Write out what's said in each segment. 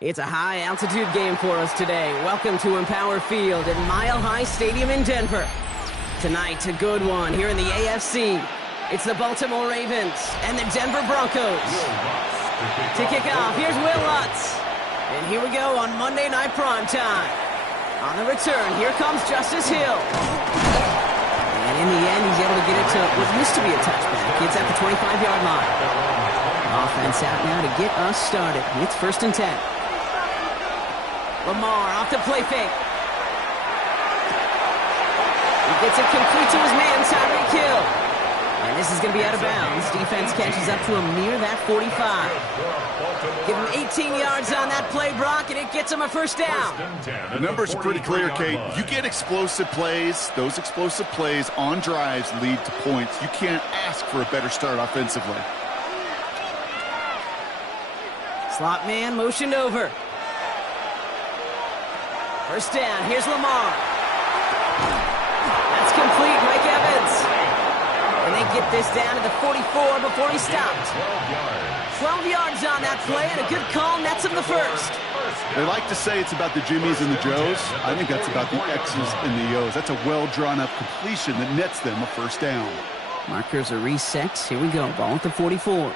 It's a high-altitude game for us today. Welcome to Empower Field at Mile High Stadium in Denver. Tonight, a good one here in the AFC. It's the Baltimore Ravens and the Denver Broncos. To kick off, here's Will Lutz. And here we go on Monday Night Primetime. On the return, here comes Justice Hill. And in the end, he's able to get it to what used to be a touchback. It's at the 25-yard line. Offense out now to get us started. It's 1st and 10. Lamar off the play fake. He gets it complete to his man, Tyreek Hill. And this is going to be out of bounds. Defense catches up to him near that 45. Give him 18 yards on that play, Brock, and it gets him a 1st down. The numbers are pretty clear, Kate. You get explosive plays. Those explosive plays on drives lead to points. You can't ask for a better start offensively. Slot man motioned over. 1st down. Here's Lamar. That's complete. Mike Evans. And they get this down to the 44 before he stopped. 12 yards on that play, and a good call nets him the 1st. They like to say it's about the Jimmies and the Joes. I think that's about the X's and the O's. That's a well-drawn-up completion that nets them a 1st down. Markers are reset. Here we go. Ball at the 44.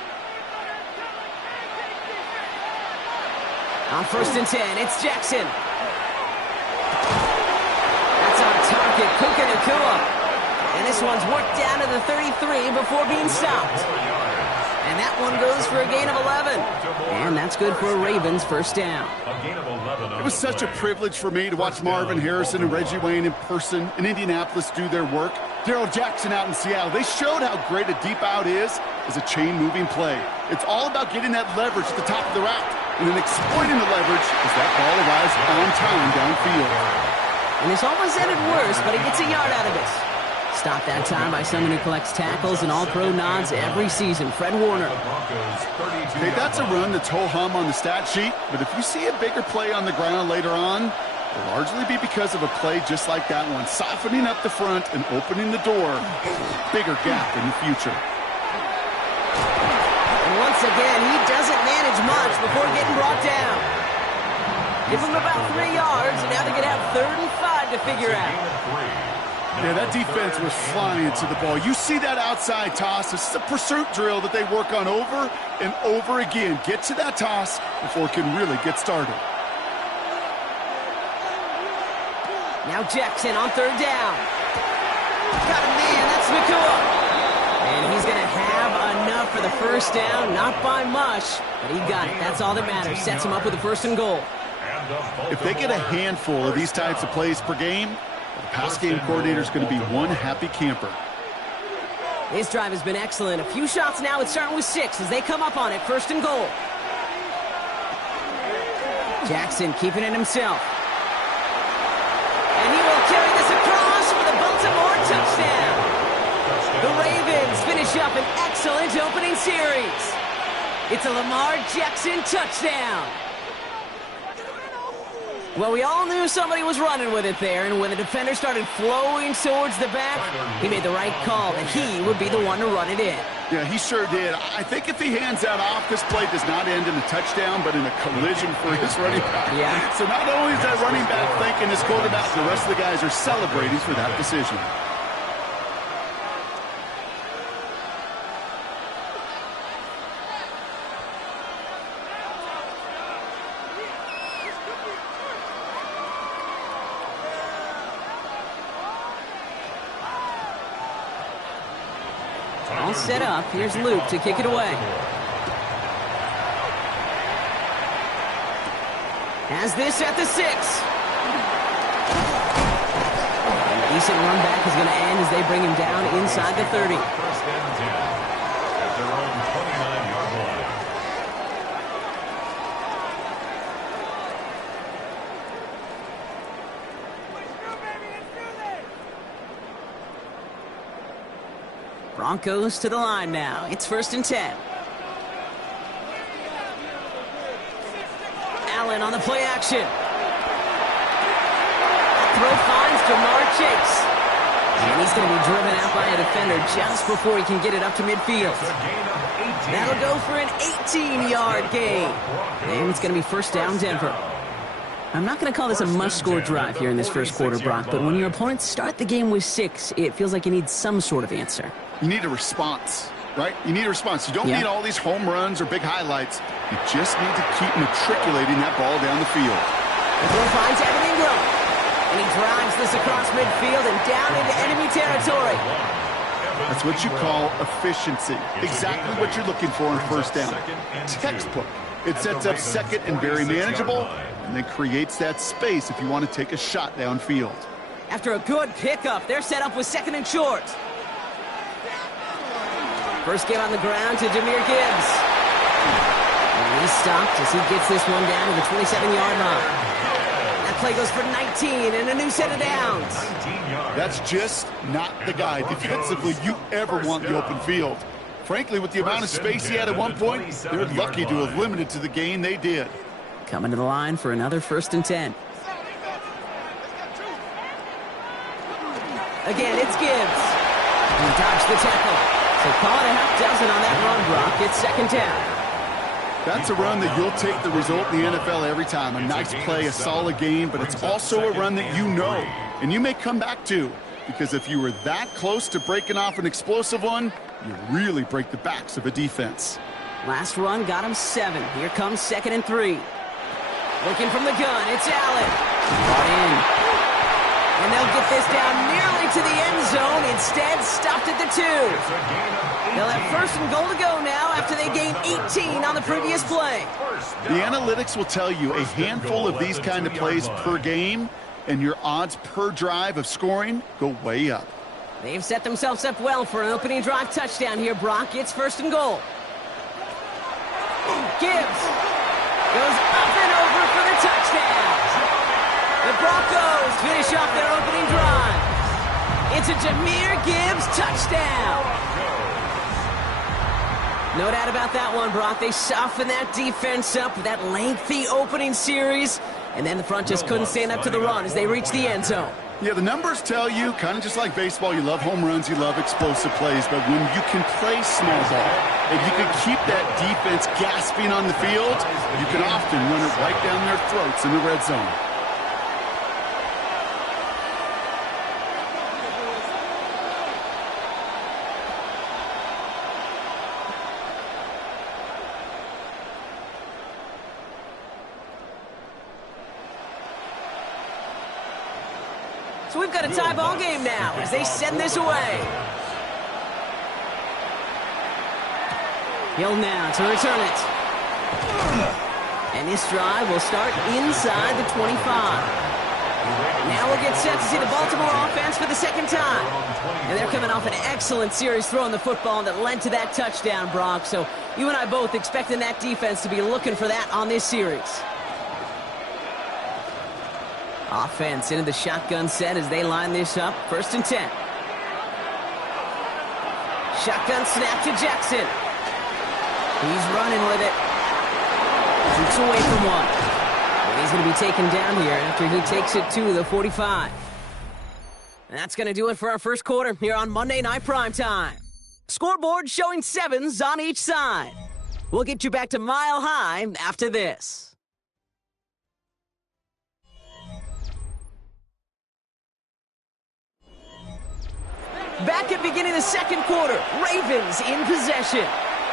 On 1st and 10, it's Jackson. That's on target, Puka Nacua. And this one's worked down to the 33 before being stopped. And that one goes for a gain of 11. And that's good for a Ravens 1st down. It was such a privilege for me to watch Marvin Harrison and Reggie Wayne in person in Indianapolis do their work. Darrell Jackson out in Seattle. They showed how great a deep out is as a chain-moving play. It's all about getting that leverage at the top of the route and then exploiting the leverage as that ball arrives on time downfield. And this almost ended worse, but he gets a yard out of it. Stopped that time by someone who collects tackles and all-pro nods every season, Fred Warner. Okay, that's a run that's ho-hum on the stat sheet, but if you see a bigger play on the ground later on, it'll largely be because of a play just like that one, softening up the front and opening the door. Bigger gap in the future. And once again, he doesn't manage much before getting brought down. Give him about 3 yards, and now they're going to have 3rd and 5 to figure out. Yeah, that defense was flying to the ball. You see that outside toss. This is a pursuit drill that they work on over and over again. Get to that toss before it can really get started. Now Jackson on 3rd down. Got a man. Nacua. And he's going to have enough for the first down. Not by much, but he got it. That's all that matters. Sets him up with a 1st and goal. If they get a handful of these types of plays per game, the pass game coordinator is going to be one happy camper. This drive has been excellent. A few shots now. It's starting with 6 as they come up on it. 1st and goal. Jackson keeping it himself. And he will carry this across for the Baltimore touchdown. The Ravens finish up an excellent opening series. It's a Lamar Jackson touchdown. Well, we all knew somebody was running with it there, and when the defender started flowing towards the back, he made the right call that he would be the one to run it in. Yeah, he sure did. I think if he hands that off, this play does not end in a touchdown, but in a collision for his running back. Yeah. So not only is that running back thanking his quarterback, the rest of the guys are celebrating for that decision. All set up. Here's Luke to kick it away. Has this at the 6. And a decent run back is going to end as they bring him down inside the 30. First and 10 at their own 29-yard line. Broncos to the line now. It's 1st and 10. Allen on the play action. Throw finds Jamar Chase. And he's going to be driven out by a defender just before he can get it up to midfield. That'll go for an 18-yard gain. And it's going to be 1st down Denver. I'm not going to call this a must-score drive here in this first quarter, Brock, but when your opponents start the game with 6, it feels like you need some sort of answer. You need a response, right? You need a response. You don't need all these home runs or big highlights. You just need to keep matriculating that ball down the field. The throw finds Evan Ingram. And he drives this across midfield and down into enemy territory. That's what you call efficiency. Exactly what you're looking for in 1st down. Textbook. It sets up 2nd and very manageable, and then creates that space if you want to take a shot downfield. After a good pickup, they're set up with 2nd and short. First get on the ground to Jahmyr Gibbs. And he's stopped as he gets this one down to the 27-yard line. That play goes for 19 and a new set of downs. That's just not the guy defensively you ever want the open field. Frankly, with the amount of space he had at one point, they're lucky to have limited to the gain they did. Coming to the line for another 1st and 10. Again, it's Gibbs. He dodged the tackle. So call it a half dozen on that run, Brock. It's 2nd down. That's a run that you'll take the result in the NFL every time. A nice play, a solid game, but it's also a run that you know, and you may come back to, because if you were that close to breaking off an explosive one, you really break the backs of a defense. Last run got him 7. Here comes 2nd and 3. Looking from the gun, it's Allen. Brought in. And they'll get this down nearly to the end zone. Instead, stopped at the 2. They'll have 1st and goal to go now after they gained 18 on the previous play. The analytics will tell you a handful of these kind of plays per game, and your odds per drive of scoring go way up. They've set themselves up well for an opening drive touchdown here, Brock. It's 1st and goal. Gibbs goes up and over for the touchdown. The Broncos finish off their opening drive. It's a Jahmyr Gibbs touchdown. No doubt about that one, Brock. They softened that defense up with that lengthy opening series, and then the front just couldn't stand up to the run as they reached the end zone. Yeah, the numbers tell you, kind of just like baseball, you love home runs, you love explosive plays, but when you can play small ball, and you can keep that defense gasping on the field, you can often run it right down their throats in the red zone. So we've got a tie ball game now as they send this away. He'll now to return it. And this drive will start inside the 25. Now we'll get set to see the Baltimore offense for the second time. And they're coming off an excellent series throwing the football that led to that touchdown, Brock. So you and I both expecting that defense to be looking for that on this series. Offense into the shotgun set as they line this up. 1st and 10. Shotgun snap to Jackson. He's running with it. Shoots away from one. And he's going to be taken down here after he takes it to the 45. And that's going to do it for our first quarter here on Monday Night Primetime. Scoreboard showing 7s on each side. We'll get you back to Mile High after this. Back at beginning of the second quarter, Ravens in possession.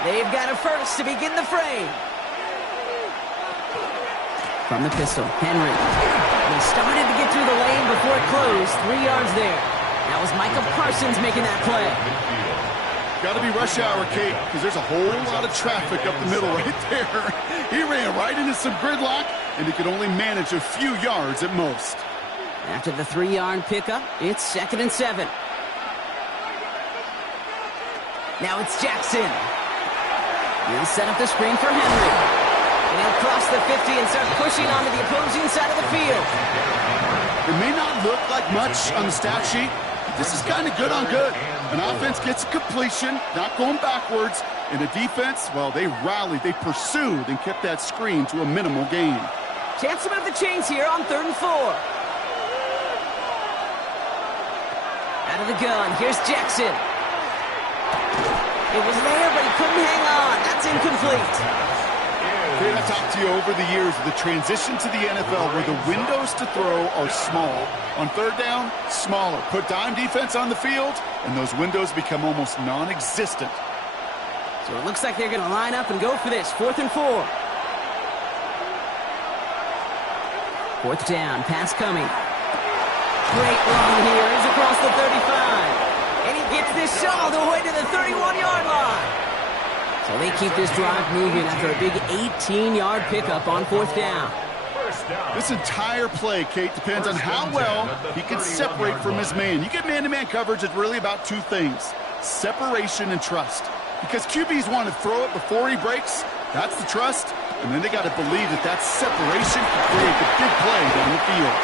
They've got a first to begin the frame. From the pistol, Henry. He started to get through the lane before it closed. 3 yards there. That was Micah Parsons making that play. Got to be rush hour, Kate, because there's a whole lot of traffic up the middle right there. He ran right into some gridlock, and he could only manage a few yards at most. After the 3-yard pickup, it's 2nd and 7. Now it's Jackson. He'll set up the screen for Henry. And he'll cross the 50 and start pushing onto the opposing side of the field. It may not look like much on the stat sheet. This is kind of good on good. An offense gets completion, not going backwards. And a defense, well, they rallied, they pursued, and kept that screen to a minimal gain. Chance to move the chains here on 3rd and 4. Out of the gun, here's Jackson. It was there, but he couldn't hang on. That's incomplete. Okay, I've talked to you over the years of the transition to the NFL where the windows to throw are small. On 3rd down, smaller. Put dime defense on the field, and those windows become almost non-existent. So it looks like they're going to line up and go for this. 4th and 4. 4th down, pass coming. Great run here. He's across the 35. And he gets this all the way to the 31-yard line. So they keep this drive moving after a big 18-yard pickup on 4th down. This entire play, Kate, depends on how well he can separate from his man. You get man-to-man coverage, it's really about 2 things, separation and trust. Because QBs want to throw it before he breaks, that's the trust, and then they got to believe that that separation can create the big play down the field.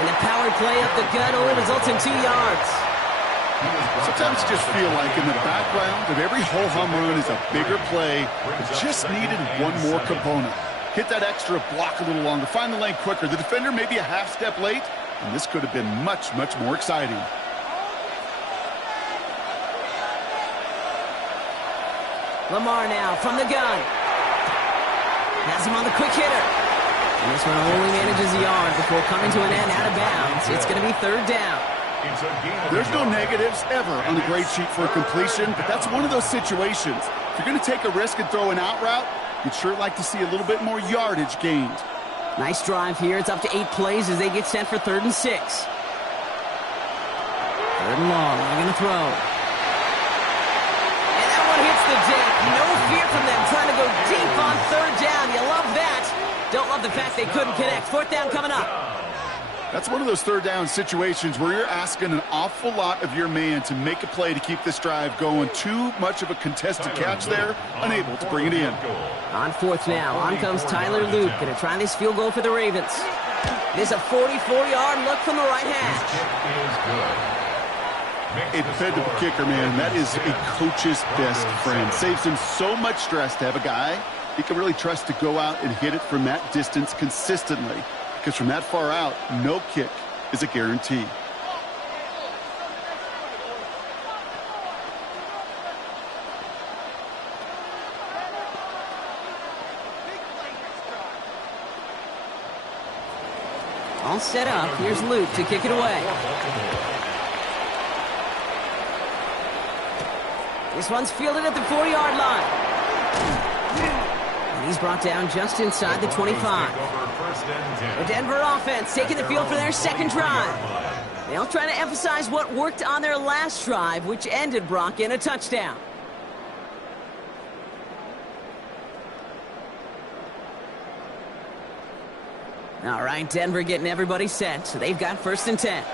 And the power play up the gut only results in 2 yards. Sometimes you just feel like in the background of every ho-hum run is a bigger play that just needed one more component. Hit that extra block a little longer, find the lane quicker. The defender may be a half step late, and this could have been much, much more exciting. Lamar now from the gun. Has him on the quick hitter. And this one only manages a yard before coming to an end out of bounds. It's going to be 3rd down. There's no negatives ever on the grade sheet for a completion, but that's one of those situations. If you're going to take a risk and throw an out route, you'd sure like to see a little bit more yardage gained. Nice drive here. It's up to 8 plays as they get set for 3rd and 6. 3rd and long. They're going to throw. And that one hits the deck. No fear from them trying to go deep on 3rd down. You love that. Don't love the fact they couldn't connect. 4th down coming up. That's one of those 3rd down situations where you're asking an awful lot of your man to make a play to keep this drive going. Too much of a contested catch there, unable to bring it in. On 4th now, on comes Tyler Luke. Going to try this field goal for the Ravens. This is a 44-yard look from the right hash. A dependable kicker, man. That is a coach's best friend. Saves him so much stress to have a guy he can really trust to go out and hit it from that distance consistently. Because from that far out, no kick is a guarantee. All set up. Here's Luke to kick it away. This one's fielded at the 4-yard line. And he's brought down just inside the 25. The Denver offense taking the field for their second drive. They'll try to emphasize what worked on their last drive, which ended, Brock, in a touchdown. All right, Denver getting everybody set. So they've got 1st and 10.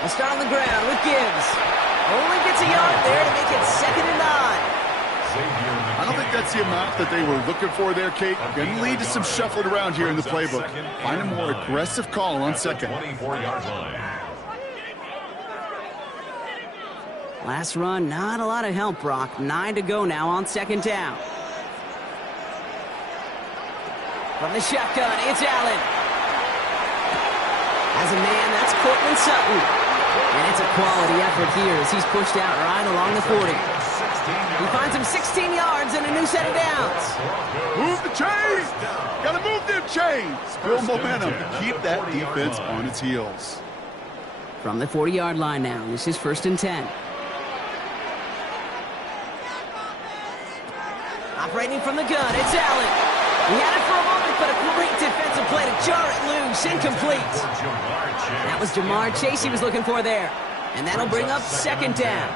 They'll start on the ground with Gibbs. Only gets a yard there to make it 2nd and 9. I don't think that's the amount that they were looking for there, Kate. Going to lead to some shuffling around here in the playbook. Find a more aggressive call on 2nd. Last run, not a lot of help, Brock. 9 to go now on 2nd down. From the shotgun, it's Allen. As a man, that's Cortland Sutton. And it's a quality effort here as he's pushed out right along the 40. He finds him 16 yards and a new set of downs. Move the chains! Gotta move them chains! Build momentum to keep that defense on its heels. From the 40-yard line now, this is 1st and 10. Operating from the gun, it's Allen. He had it for a moment, but a great defensive play to jar it loose. Incomplete. That was Jamar Chase he was looking for there. And that'll bring up 2nd down.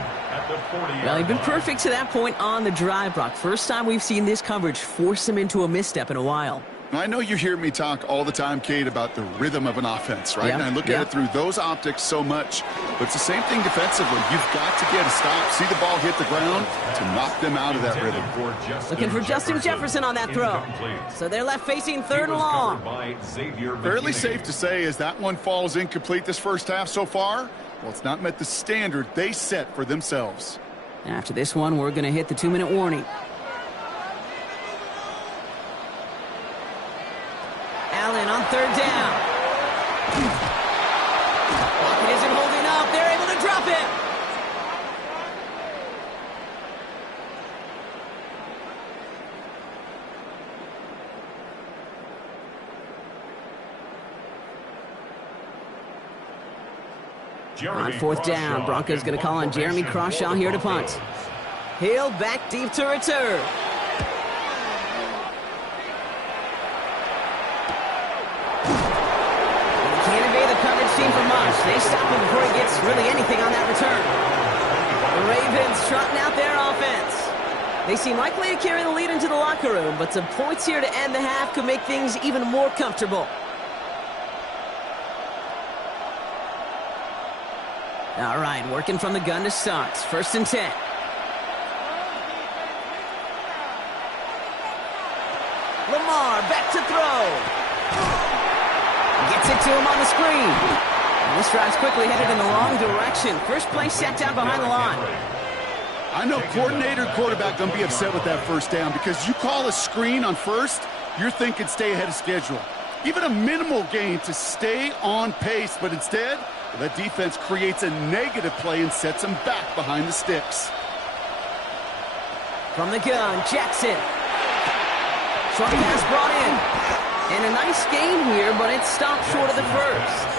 Well, he'd been perfect to that point on the drive, Brock. First time we've seen this coverage force him into a misstep in a while. I know you hear me talk all the time, Kate, about the rhythm of an offense, right? And I look at it through those optics so much. But it's the same thing defensively. You've got to get a stop, see the ball hit the ground to knock them out of that rhythm. Looking for Justin Jefferson on that throw. So they're left facing 3rd and long. Fairly safe to say as that one falls incomplete this first half so far, well, it's not met the standard they set for themselves. After this one, we're going to hit the 2-minute warning. Allen on 3rd down. Pocket isn't holding up. They're able to drop him. On 4th down, Broncos going to call on Jeremy Crawshaw here to punt. He'll back deep to return. For much. They stop him before he gets really anything on that return. The Ravens trotting out their offense. They seem likely to carry the lead into the locker room, but some points here to end the half could make things even more comfortable. All right, working from the gun to start. 1st and 10. Lamar back to throw. Gets it to him on the screen. And this drive's quickly headed in the wrong direction. First play set down behind the line. I know coordinator and quarterback going to be upset with that 1st down because you call a screen on 1st, you're thinking stay ahead of schedule. Even a minimal gain to stay on pace, but instead, that defense creates a negative play and sets them back behind the sticks. From the gun, Jackson. Short pass brought in. And a nice gain here, but it stopped short of the 1st.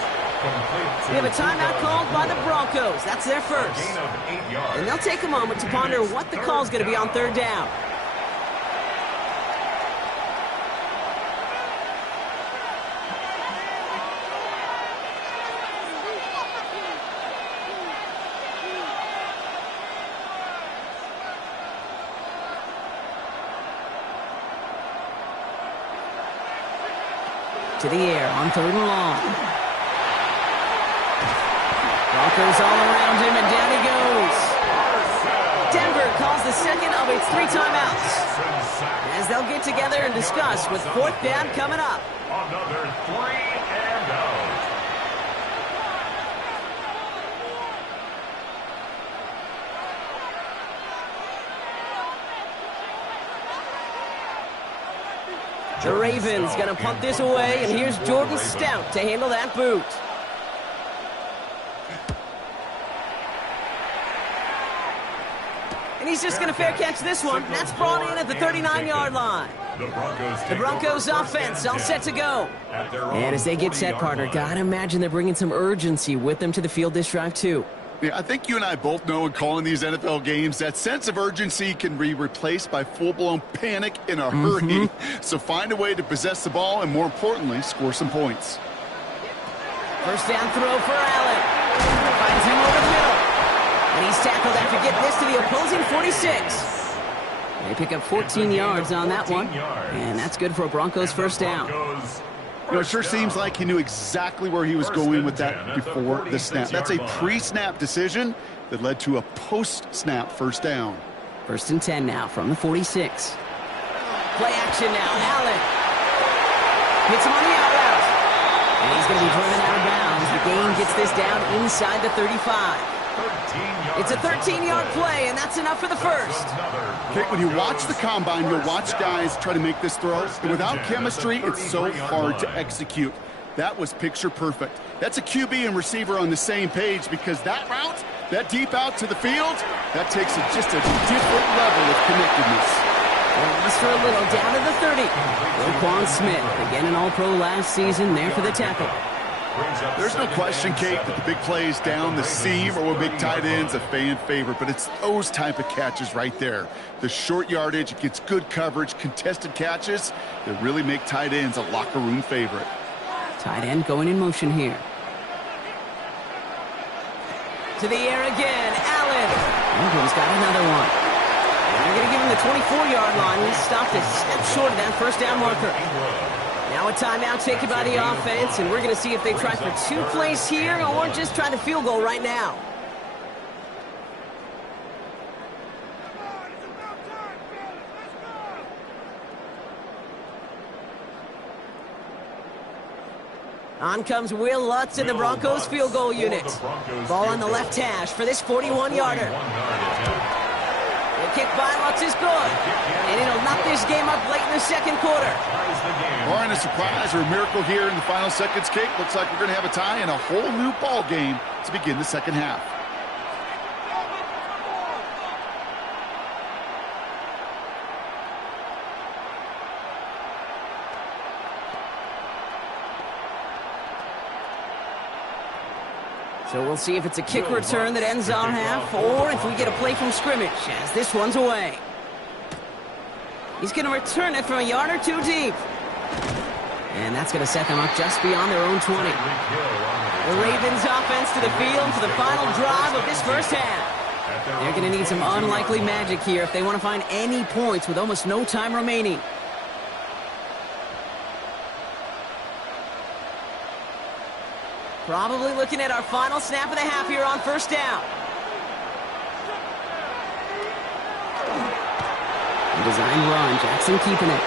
We have a timeout called by the Broncos. That's their 1st. And they'll take a moment to ponder what the call is going to be on 3rd down. To the air on 3rd and long. Broncos all around him, and down he goes. Denver calls the 2nd of its 3 timeouts. As they'll get together and discuss with 4th down coming up. Another 3 and out. The Ravens going to punt this away, and here's Jordan Stout to handle that boot. And he's just going to fair catch this one. That's brought in at the 39-yard line. The Broncos offense all set to go. And as they get set, partner, gotta imagine they're bringing some urgency with them to the field this drive too. Yeah, I think you and I both know in calling these NFL games that sense of urgency can be replaced by full-blown panic in a hurry. So find a way to possess the ball and, more importantly, score some points. 1st down throw for Allen. Finds him over the middle. And he's tackled after getting this to the opposing 46. They pick up 14 yards on that one, and that's good for a Broncos first down. It sure seems like he knew exactly where he was going with that before the snap. That's a pre-snap decision that led to a post-snap first down. 1st and 10 now from the 46. Play action now. Allen hits him on the out route. And he's going to be driven out of bounds. The game gets this down inside the 35. It's a 13-yard play, and that's enough for the first. Okay, when you watch the combine, you'll watch guys try to make this throw. And without chemistry, it's so hard to execute. That was picture perfect. That's a QB and receiver on the same page because that route, that deep out to the field, that takes just a different level of connectedness. Well, just for a little, down to the 30. Roquan Smith, again an All-Pro last season, there for the tackle. There's no question, Kate, that the big plays down the seam or with big tight ends a fan favorite, but it's those type of catches right there. The short yardage, it gets good coverage, contested catches that really make tight ends a locker room favorite. Tight end going in motion here. To the air again, Allen. Ingram's got another one. And they're going to give him the 24-yard line. He stopped a step short of that first down marker. Now a timeout taken by the offense, and we're going to see if they try for 2 plays here or just try the field goal right now. On comes Will Lutz in the Broncos field goal unit. Ball on the left hash for this 41-yarder. The kick by Lutz is good. And it'll knock this game up late in the second quarter. Barring a surprise or a miracle here in the final seconds, Kate, looks like we're going to have a tie and a whole new ball game to begin the second half. So we'll see if it's a kick return that ends our half or if we get a play from scrimmage as this one's away. He's going to return it from a yard or 2 deep. And that's going to set them up just beyond their own 20. The Ravens offense to the field for the final drive of this first half. They're going to need some unlikely magic here if they want to find any points with almost no time remaining. Probably looking at our final snap of the half here on first down. Design run, Jackson keeping it.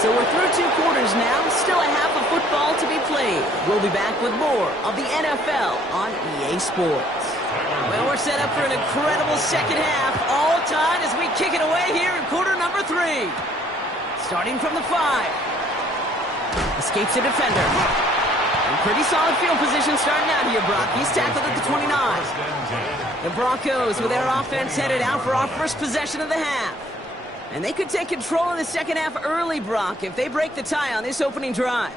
So we're through 2 quarters now, still a half of football to be played. We'll be back with more of the NFL on EA Sports. Well, we're set up for an incredible second half, all tied as we kick it away here in quarter number 3. Starting from the 5. Escapes a defender. And pretty solid field position starting out here, Brock. He's tackled at the 29. The Broncos with their offense headed out for our first possession of the half. And they could take control of the second half early, Brock, if they break the tie on this opening drive.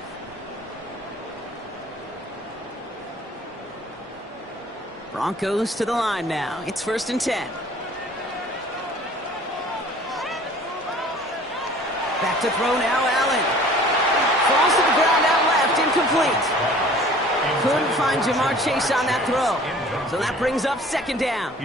Broncos to the line now. It's 1st and 10. Back to throw now, Allen. Falls to the ground out left, incomplete. Couldn't find Jamar Chase on that throw. So that brings up second down.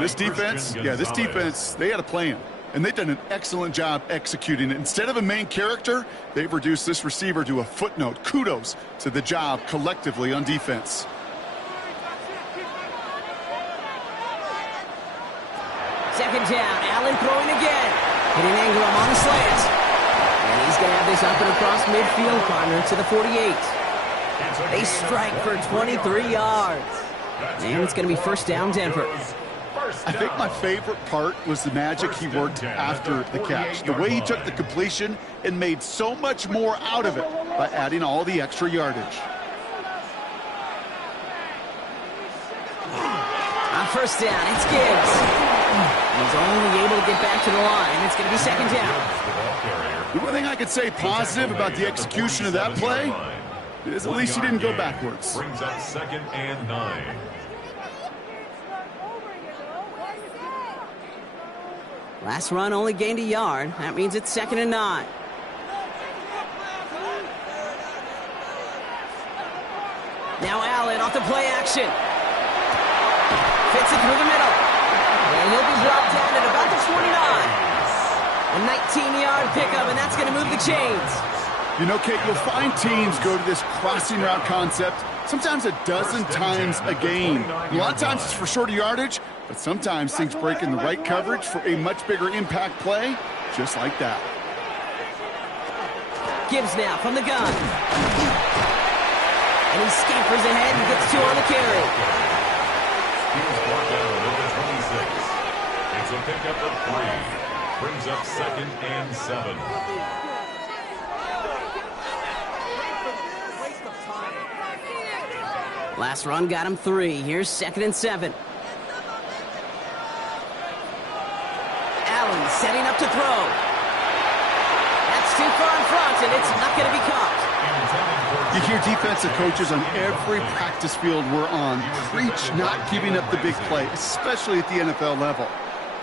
This defense, they had a plan. And they've done an excellent job executing it. Instead of a main character, they've reduced this receiver to a footnote. Kudos to the job collectively on defense. Second down, Allen throwing again. Hitting Ingram on the slant. And he's going to have this up and across midfield, partner, to the 48. They strike for 23 yards. And it's going to be first down, Denver. I think my favorite part was the magic he worked after the catch. The way he took the completion and made so much more out of it by adding all the extra yardage. On first down, it's Gibbs. He's only able to get back to the line. It's going to be second down. The one thing I could say positive about the execution of that play is at least he didn't go backwards. Brings up 2nd and 9. Last run only gained a yard. That means it's 2nd and 9. Now Allen off the play action. Fits it through the middle. And he'll be dropped down at about the 19-yard pickup, and that's going to move the chains. You know, Kate, you'll find teams go to this crossing route concept sometimes a dozen times a game. A lot of times it's for shorter yardage, but sometimes things break in the right coverage for a much bigger impact play, just like that. Gibbs now from the gun. And he scampers ahead and gets 2 on the carry. He's brought down with the 26. It's a pickup of 3. Brings up 2nd and 7. Last run got him 3. Here's 2nd and 7. Allen setting up to throw. That's too far in front, and it's not going to be caught. You hear defensive coaches on every practice field we're on preach not giving up the big play, especially at the NFL level.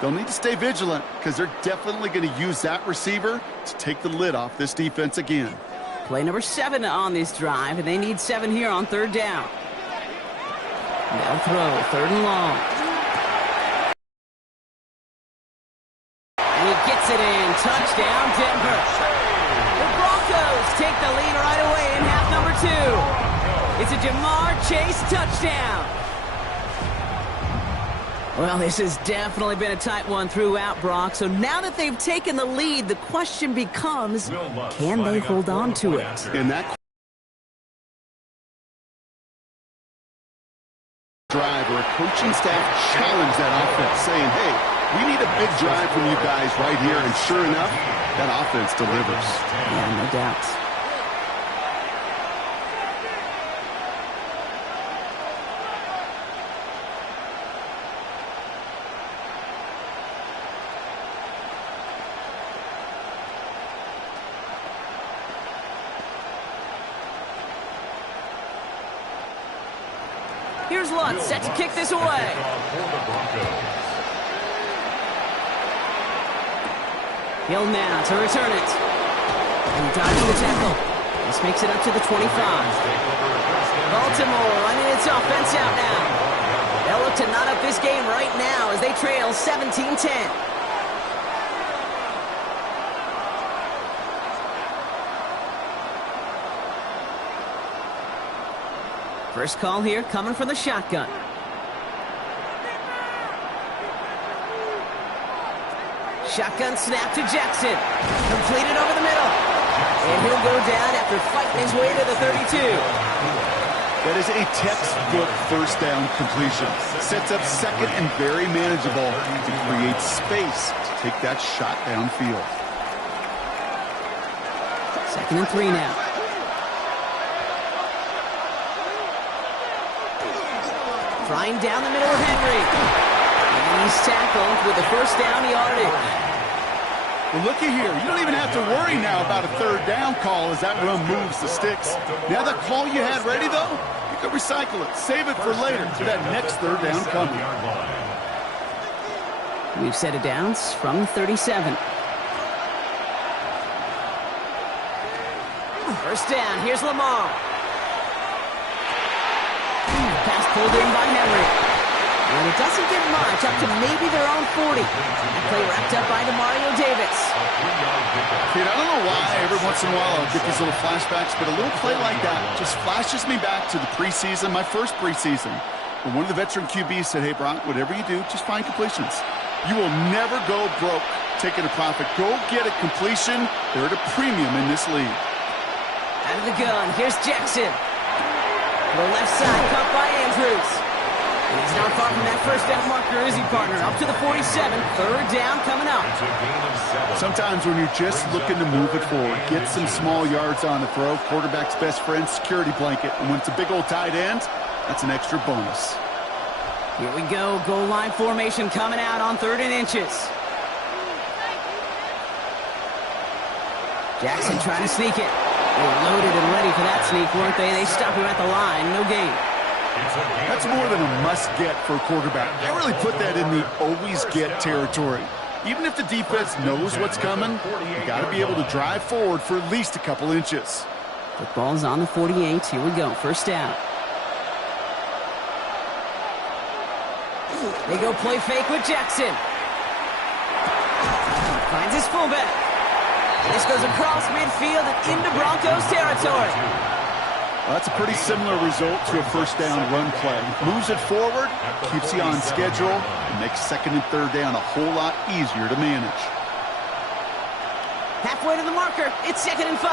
They'll need to stay vigilant because they're definitely going to use that receiver to take the lid off this defense again. Play number 7 on this drive, and they need 7 here on 3rd down. They'll throw 3rd and long. And he gets it in. Touchdown, Denver. The Broncos take the lead right away in half number 2. It's a Jamar Chase touchdown. Well, this has definitely been a tight one throughout, Brock. So now that they've taken the lead, the question becomes, can they hold on to it? And that drive or a coaching staff challenge that offense, saying, hey, we need a big drive from you guys right here. And sure enough, that offense delivers. Yeah, no doubt. Here's Lutz, set to kick this away. Hill now to return it. And dodging the tackle. This makes it up to the 25. Baltimore running its offense out now. They'll look to knot up this game right now as they trail 17-10. First call here coming from the shotgun. Shotgun snap to Jackson. Completed over the middle. And he'll go down after fighting his way to the 32. That is a textbook first down completion. Sets up 2nd and very manageable to create space to take that shot downfield. 2nd and 3 now. Flying down the middle of Henry. And he's tackled with the first down yardage. Well, looky here. You don't even have to worry now about a 3rd down call as that run moves the sticks. Now that call you had ready, though, you can recycle it. Save it for later to that next 3rd down coming. We've set it downs from the 37. First down. Here's Lamar. Pass pulled in by Henry. And it doesn't get much, up to maybe their own 40. That play wrapped up by Demario Davis. Kid, I don't know why every once in a while I'll get these little flashbacks, but a little play like that just flashes me back to the preseason, my first preseason, when one of the veteran QBs said, hey, Brock, whatever you do, just find completions. You will never go broke taking a profit. Go get a completion. They're at a premium in this league. Out of the gun, here's Jackson. To the left side, caught by Andrews. And he's not far from that first down marker, is he, partner? Up to the 47, 3rd down coming up. Sometimes when you're just looking to move it forward, get some small yards on the throw, quarterback's best friend, security blanket. And when it's a big old tight end, that's an extra bonus. Here we go, goal line formation coming out on 3rd and inches. Jackson trying to sneak it. They were loaded and ready for that sneak, weren't they? They stop him at the line, no gain. That's more than a must-get for a quarterback. I really put that in the always-get territory. Even if the defense knows what's coming, you got to be able to drive forward for at least a couple inches. Football's on the 48. Here we go, first down. They go play fake with Jackson. Finds his fullback. This goes across midfield and into Broncos territory. Well, that's a pretty similar result to a first down run play. Moves it forward, keeps you on schedule, and makes second and third down a whole lot easier to manage. Halfway to the marker, it's 2nd and 5.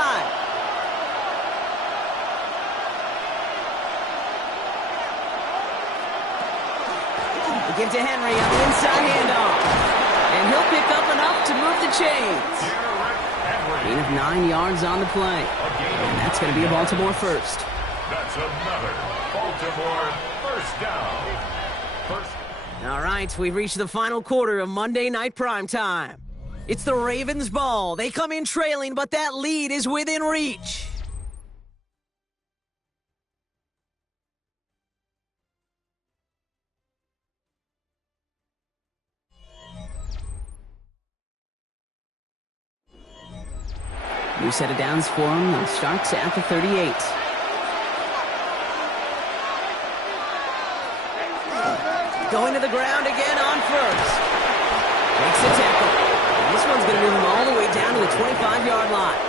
They give to Henry on the inside handoff. And he'll pick up enough to move the chains. Gain of 9 yards on the play. And that's going to be a Baltimore first. That's another Baltimore first down. All right, we've reached the final quarter of Monday Night Primetime. It's the Ravens' ball. They come in trailing, but that lead is within reach. New set of downs for them. They'll start at the 38. Going to the ground again on first. Makes a tackle. This one's going to move him all the way down to the 25-yard line.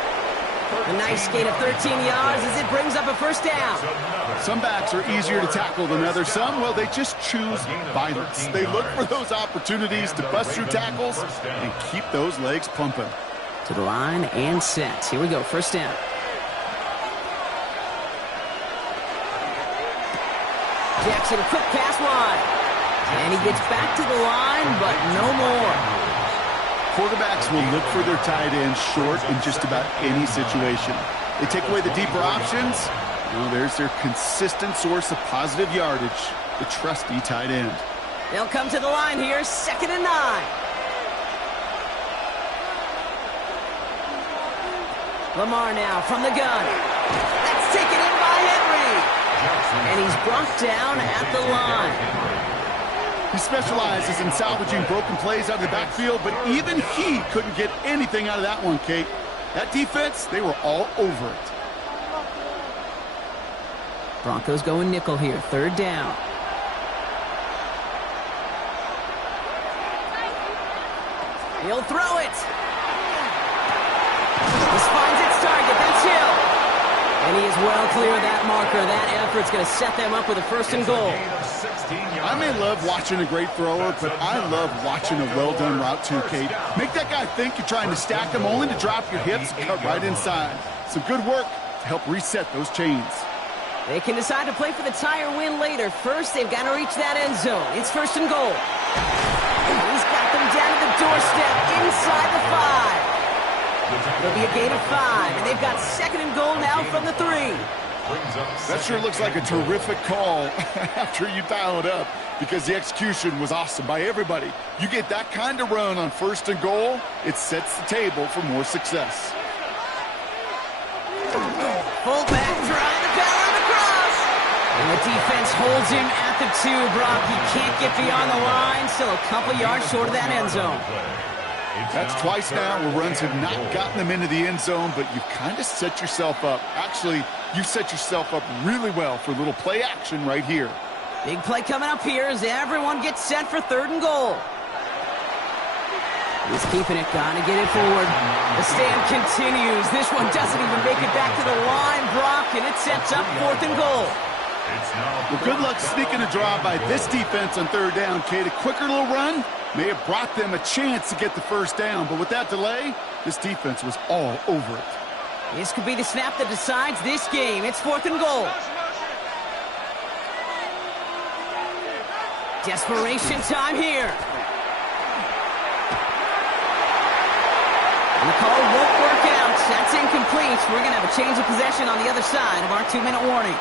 A nice gain of 13 yards as it brings up a first down. Some backs are easier to tackle than others. Some, well, they just choose violence. They look for those opportunities to bust through tackles and keep those legs pumping. To the line and set. Here we go, first down. Jackson, quick pass wide. And he gets back to the line, but no more. Quarterbacks will look for their tight ends short in just about any situation. They take away the deeper options. Well, there's their consistent source of positive yardage, the trusty tight end. They'll come to the line here, 2nd and 9. Lamar now from the gun. That's taken in by Henry. And he's brought down at the line. He specializes in salvaging broken plays out of the backfield, but even he couldn't get anything out of that one, Kate. That defense, they were all over it. Broncos going nickel here, 3rd down. He'll throw it. This finds its target. That's Hill. And he is well clear of that marker. That effort's going to set them up with a 1st and goal. I may love watching a great thrower, but I love watching a well-done route too, Kate. Make that guy think you're trying to stack him only to drop your hips and cut right inside. Some good work to help reset those chains. They can decide to play for the tie or win later. First, they've got to reach that end zone. It's 1st and goal. He's got them down to the doorstep inside the 5. It'll be a gain of 5, and they've got 2nd and goal now from the 3. That sure looks like a terrific call after you dial it up, because the execution was awesome by everybody. You get that kind of run on 1st and goal, it sets the table for more success. Fullback trying to power the cross. And the defense holds him at the 2, Brock. He can't get beyond the line, still a couple yards short of that end zone. That's twice now where runs have not gotten them into the end zone, but you've kind of set yourself up. Actually, you've set yourself up really well for a little play action right here. Big play coming up here as everyone gets set for 3rd and goal. He's keeping it, gotta get it forward. The stand continues. This one doesn't even make it back to the line, Brock, and it sets up 4th and goal. Well, good luck sneaking a draw by this defense on 3rd down, Kate. A quicker little run may have brought them a chance to get the 1st down, but with that delay, this defense was all over it. This could be the snap that decides this game. It's 4th and goal. Desperation time here. And the call won't work out. That's incomplete. We're going to have a change of possession on the other side of our 2-minute warning.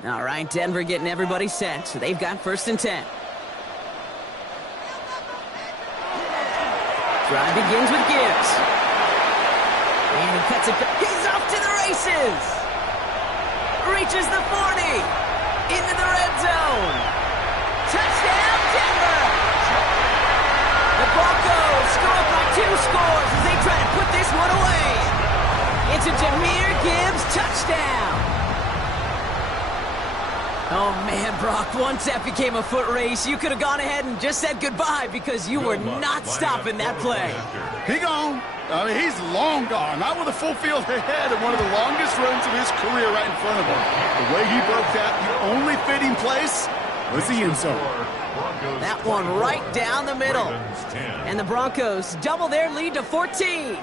All right, Denver getting everybody set. So they've got 1st and 10. Drive begins with Gibbs. And he cuts it back. He's off to the races. Reaches the 40. Into the red zone. Touchdown, Denver. The Broncos score up by 2 scores as they try to put this one away. It's a Jahmyr Gibbs touchdown. Oh, man, Brock, once that became a foot race, you could have gone ahead and just said goodbye because you were not stopping that play. He gone. I mean, he's long gone. Not with a full field ahead and one of the longest runs of his career right in front of him. The way he broke that, the only fitting place was the end zone. That one right down the middle. And the Broncos double their lead to 14.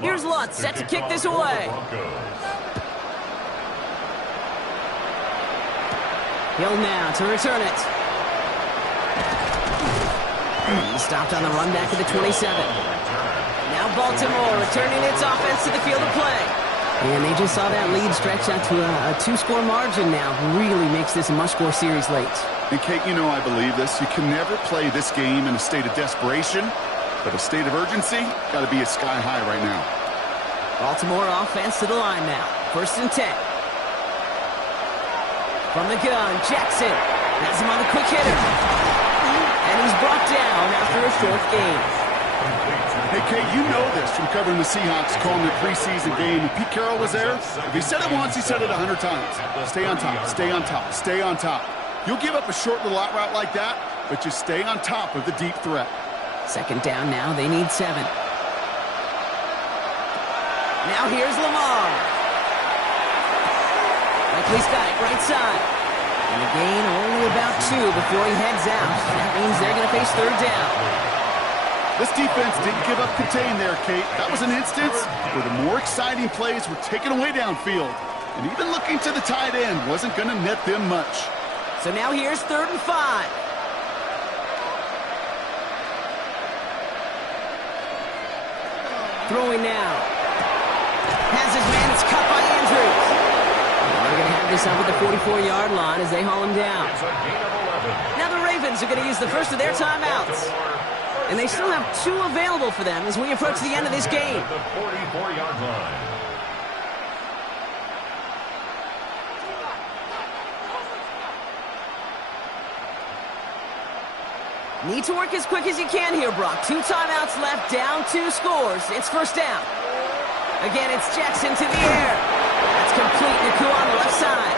Here's Lutz set to kick this away. Hill now to return it. He stopped on the run back at the 27. Now Baltimore returning its offense to the field of play. And they just saw that lead stretch out to a two-score margin now. Really makes this a must-score series late. And Kate, you know I believe this. You can never play this game in a state of desperation, but a state of urgency got to be a sky high right now. Baltimore offense to the line now. 1st and 10. From the gun, Jackson has him on the quick hitter. And he's brought down after a short gain. Hey, Kate, you know this from covering the Seahawks, calling their preseason game. When Pete Carroll was there, if he said it once, he said it 100 times. Stay on top, stay on top, stay on top. You'll give up a short little out route like that, but just stay on top of the deep threat. 2nd down now, they need 7. Now here's Lamar. Likely's got it right side. And the gain only about 2 before he heads out. That means they're going to face 3rd down. This defense didn't give up contain there, Kate. That was an instance where the more exciting plays were taken away downfield. And even looking to the tight end wasn't going to net them much. So now here's 3rd and 5. Throwing now. Has his man. It's cut by Andrews. They're going to have this up at the 44-yard line as they haul him down. Now the Ravens are going to use the first of their timeouts. And they still have 2 available for them as we approach the end of this game. The 44-yard line. Need to work as quick as you can here, Brock. 2 timeouts left, down 2 scores. It's 1st down. Again, it's Jackson to the air. That's complete. Naku on the left side.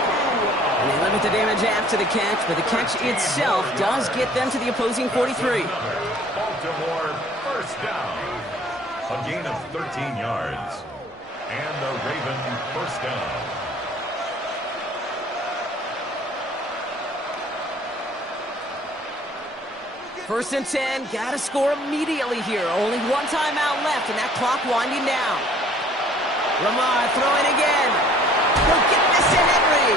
And they limit the damage after the catch, but the catch itself does get them to the opposing 43. Baltimore 1st down. A gain of 13 yards. And the Raven 1st down. First and 10, gotta score immediately here. Only 1 timeout left, and that clock winding down. Lamar throwing again. He'll get this to Henry.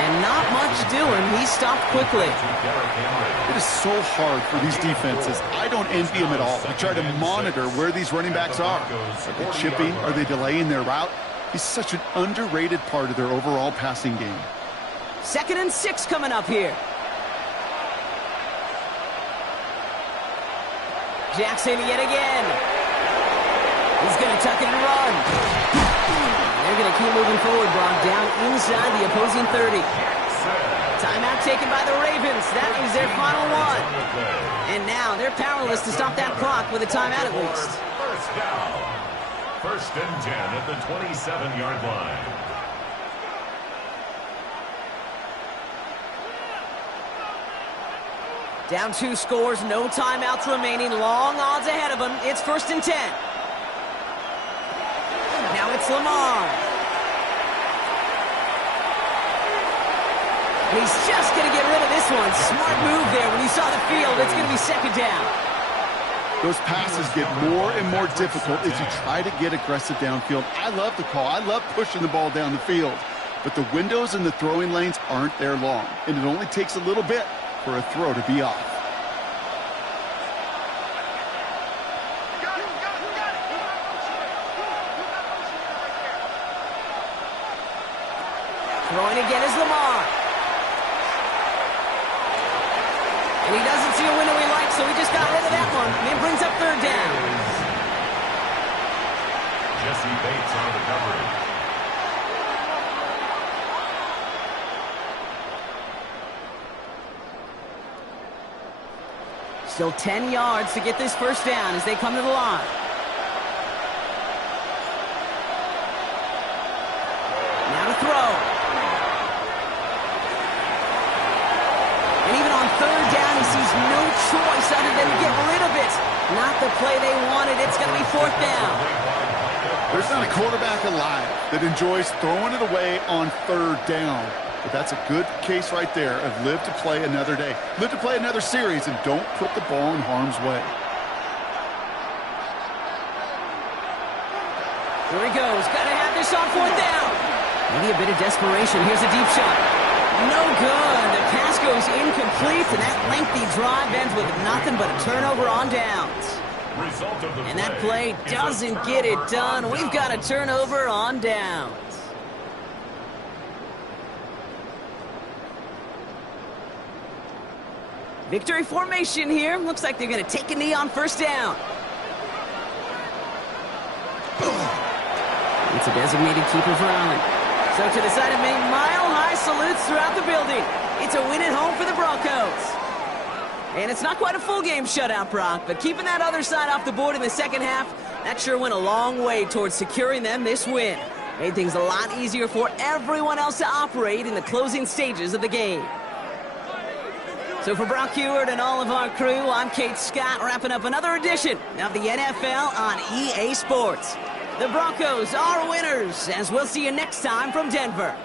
And not much doing. He stopped quickly. It is so hard for these defenses. I don't envy them at all. I try to monitor where these running backs are. Are they chipping? Are they delaying their route? He's such an underrated part of their overall passing game. 2nd and 6 coming up here. Jackson yet again. He's going to tuck it and run. They're going to keep moving forward, Brock, down inside the opposing 30. Timeout taken by the Ravens. That is their final one. And now they're powerless to stop that clock with a timeout at least. 1st down. 1st and 10 at the 27-yard line. Down 2 scores, no timeouts remaining, long odds ahead of him. It's 1st and 10. Now it's Lamar. And he's just going to get rid of this one. Smart move there when he saw the field. It's going to be 2nd down. Those passes get more and more difficult as you try to get aggressive downfield. I love the call. I love pushing the ball down the field. But the windows in the throwing lanes aren't there long. And it only takes a little bit for a throw to be off. Throwing again is Lamar. And he doesn't see a window he likes, so he just got rid of that one. And it brings up 3rd down. Jesse Bates on the coverage. Still 10 yards to get this first down as they come to the line. Now to throw. And even on third down, he sees no choice other than to get rid of it. Not the play they wanted. It's going to be fourth down. There's not a quarterback alive that enjoys throwing it away on third down. But that's a good case right there of live to play another day. Live to play another series and don't put the ball in harm's way. Here he goes. Got to have this on fourth down. Maybe a bit of desperation. Here's a deep shot. No good. The pass goes incomplete, and that lengthy drive ends with nothing but a turnover on downs. And that play doesn't get it done. We've got a turnover on downs. Victory formation here. Looks like they're going to take a knee on first down. It's a designated keeper for Allen. So to the side of me, mile-high salutes throughout the building. It's a win at home for the Broncos. And it's not quite a full game shutout, Brock, but keeping that other side off the board in the second half, that sure went a long way towards securing them this win. Made things a lot easier for everyone else to operate in the closing stages of the game. So for Brock Huard and all of our crew, I'm Kate Scott, wrapping up another edition of the NFL on EA Sports. The Broncos are winners, as we'll see you next time from Denver.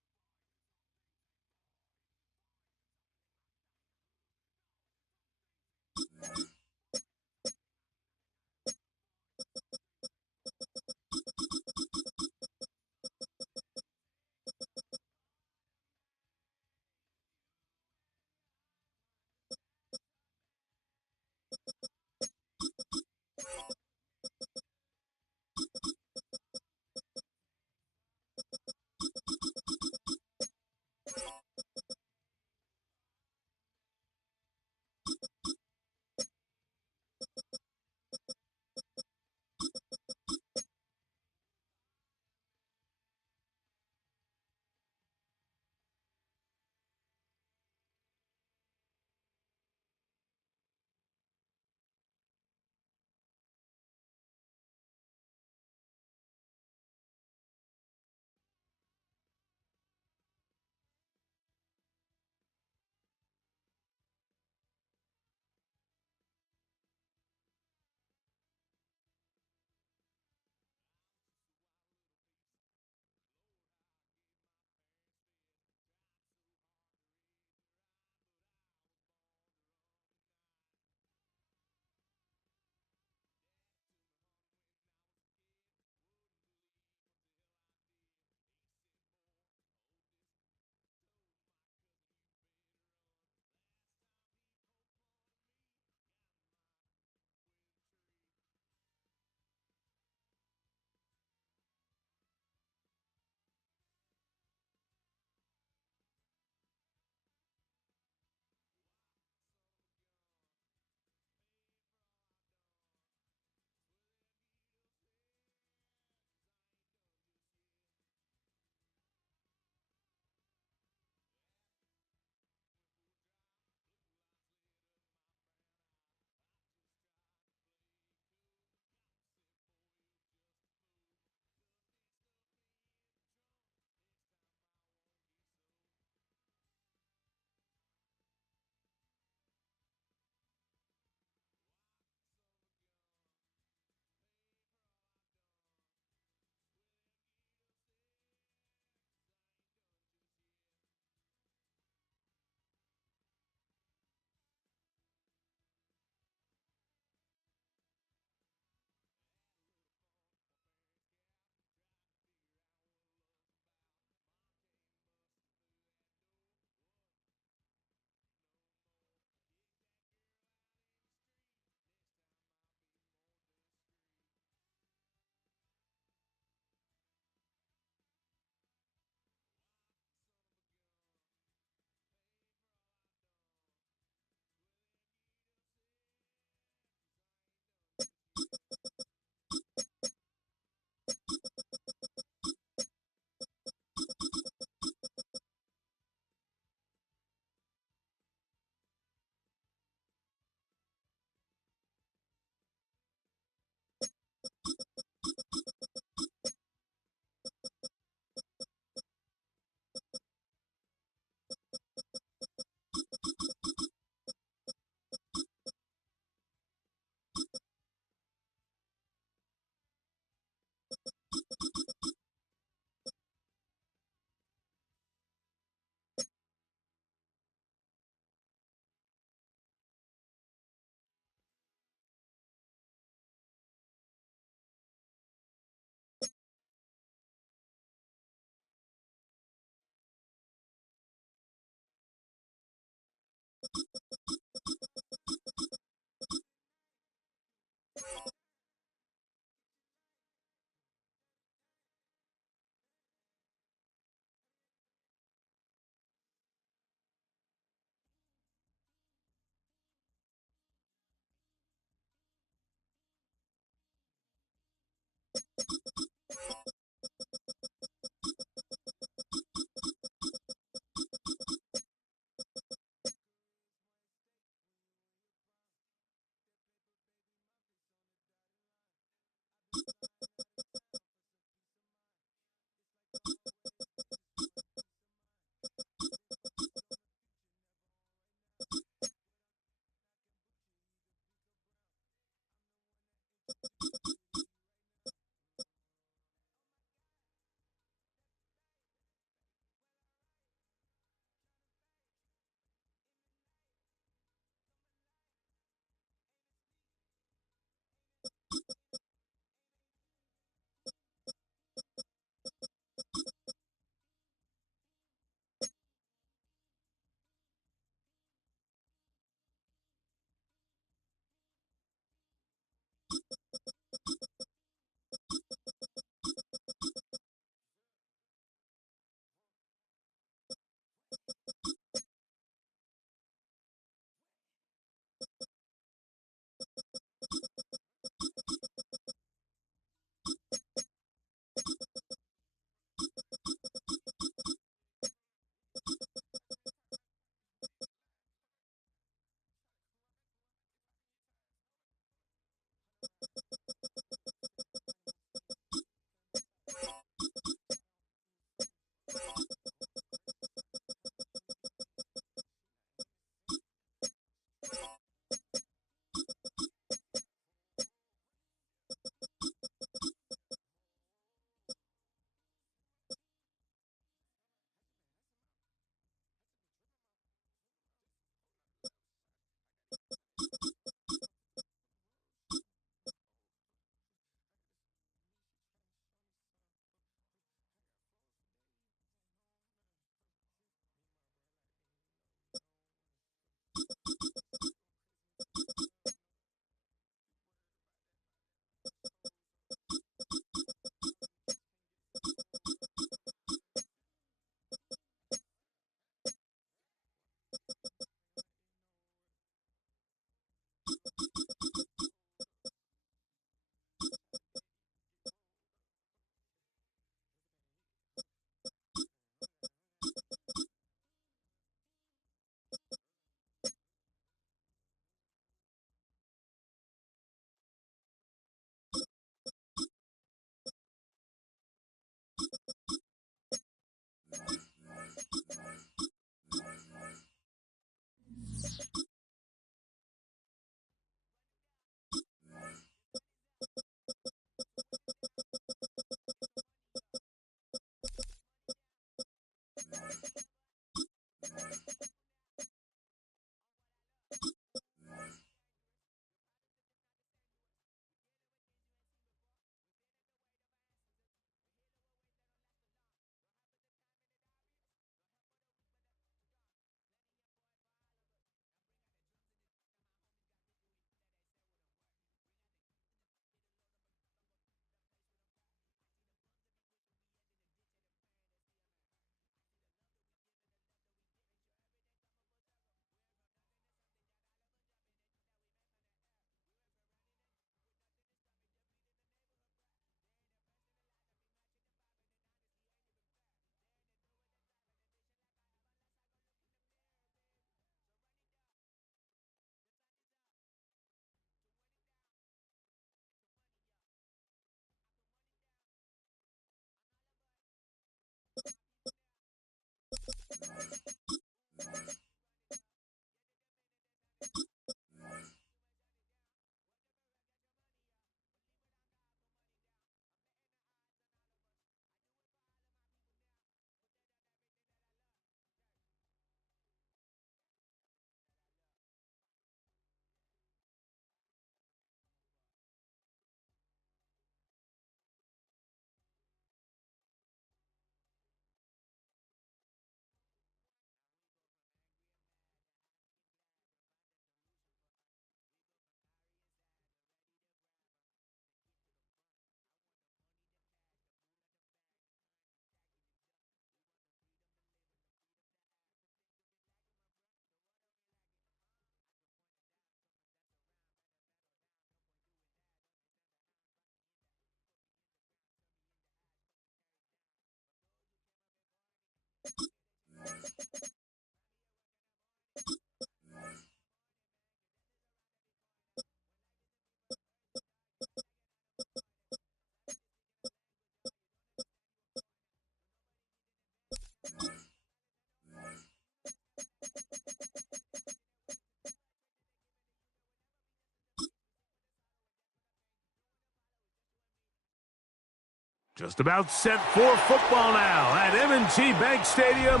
Just about set for football now at M&T Bank Stadium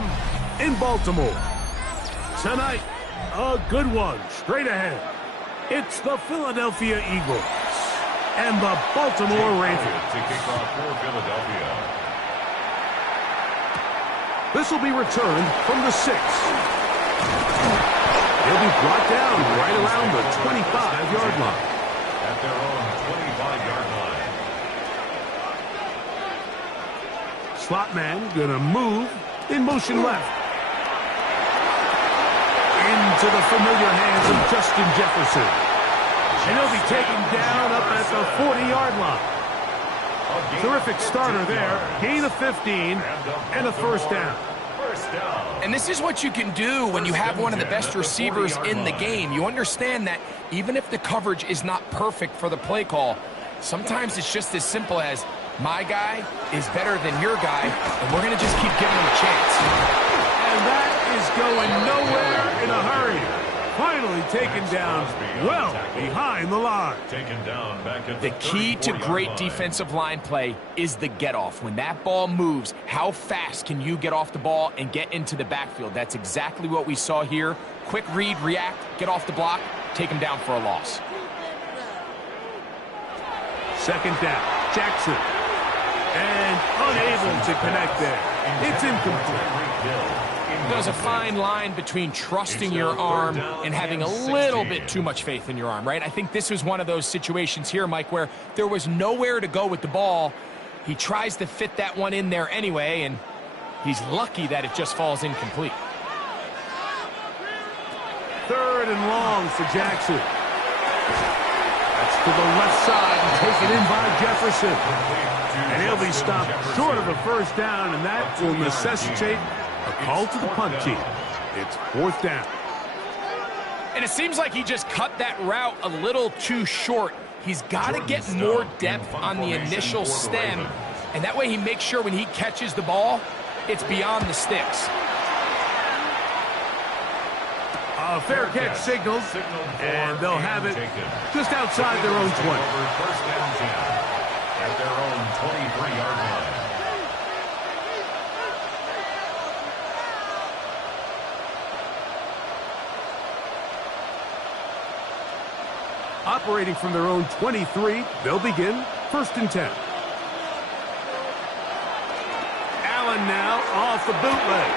in Baltimore. Tonight, a good one straight ahead. It's the Philadelphia Eagles and the Baltimore Ravens. To kick off for Philadelphia. This will be returned from the 6. He'll be brought down right around the 25-yard line. At their own 25-yard line. Slot man gonna move in motion left. Into the familiar hands of Justin Jefferson. And he'll be taken down up at the 40-yard line. Terrific starter there. Gain of 15 and a first down. And this is what you can do when you have one of the best receivers in the game. You understand that even if the coverage is not perfect for the play call, sometimes it's just as simple as, my guy is better than your guy, and we're going to just keep giving him a chance. And that is going nowhere in a hurry. Finally taken down well behind the line. Taken down back at The key to 30-40 great line. defensive line play is the get-off. When that ball moves, how fast can you get off the ball and get into the backfield? That's exactly what we saw here. Quick read, react, get off the block, take him down for a loss. Second down, Jackson. And unable to connect there. It's incomplete. There's a fine line between trusting your arm and having a little bit too much faith in your arm, right? I think this was one of those situations here, Mike, where there was nowhere to go with the ball. He tries to fit that one in there anyway, and he's lucky that it just falls incomplete. Third and long for Jackson. That's to the left side and taken in by Jefferson. And he'll be stopped short of a first down, and that will necessitate a call to the punt team. It's fourth down. And it seems like he just cut that route a little too short. He's got to get more depth on the initial stem, and that way he makes sure when he catches the ball, it's beyond the sticks. A fair catch signaled, and they'll have it just outside their own 20. First down 10 at their own 23-yard line. Operating from their own 23, they'll begin first and 10. Allen now off the bootleg.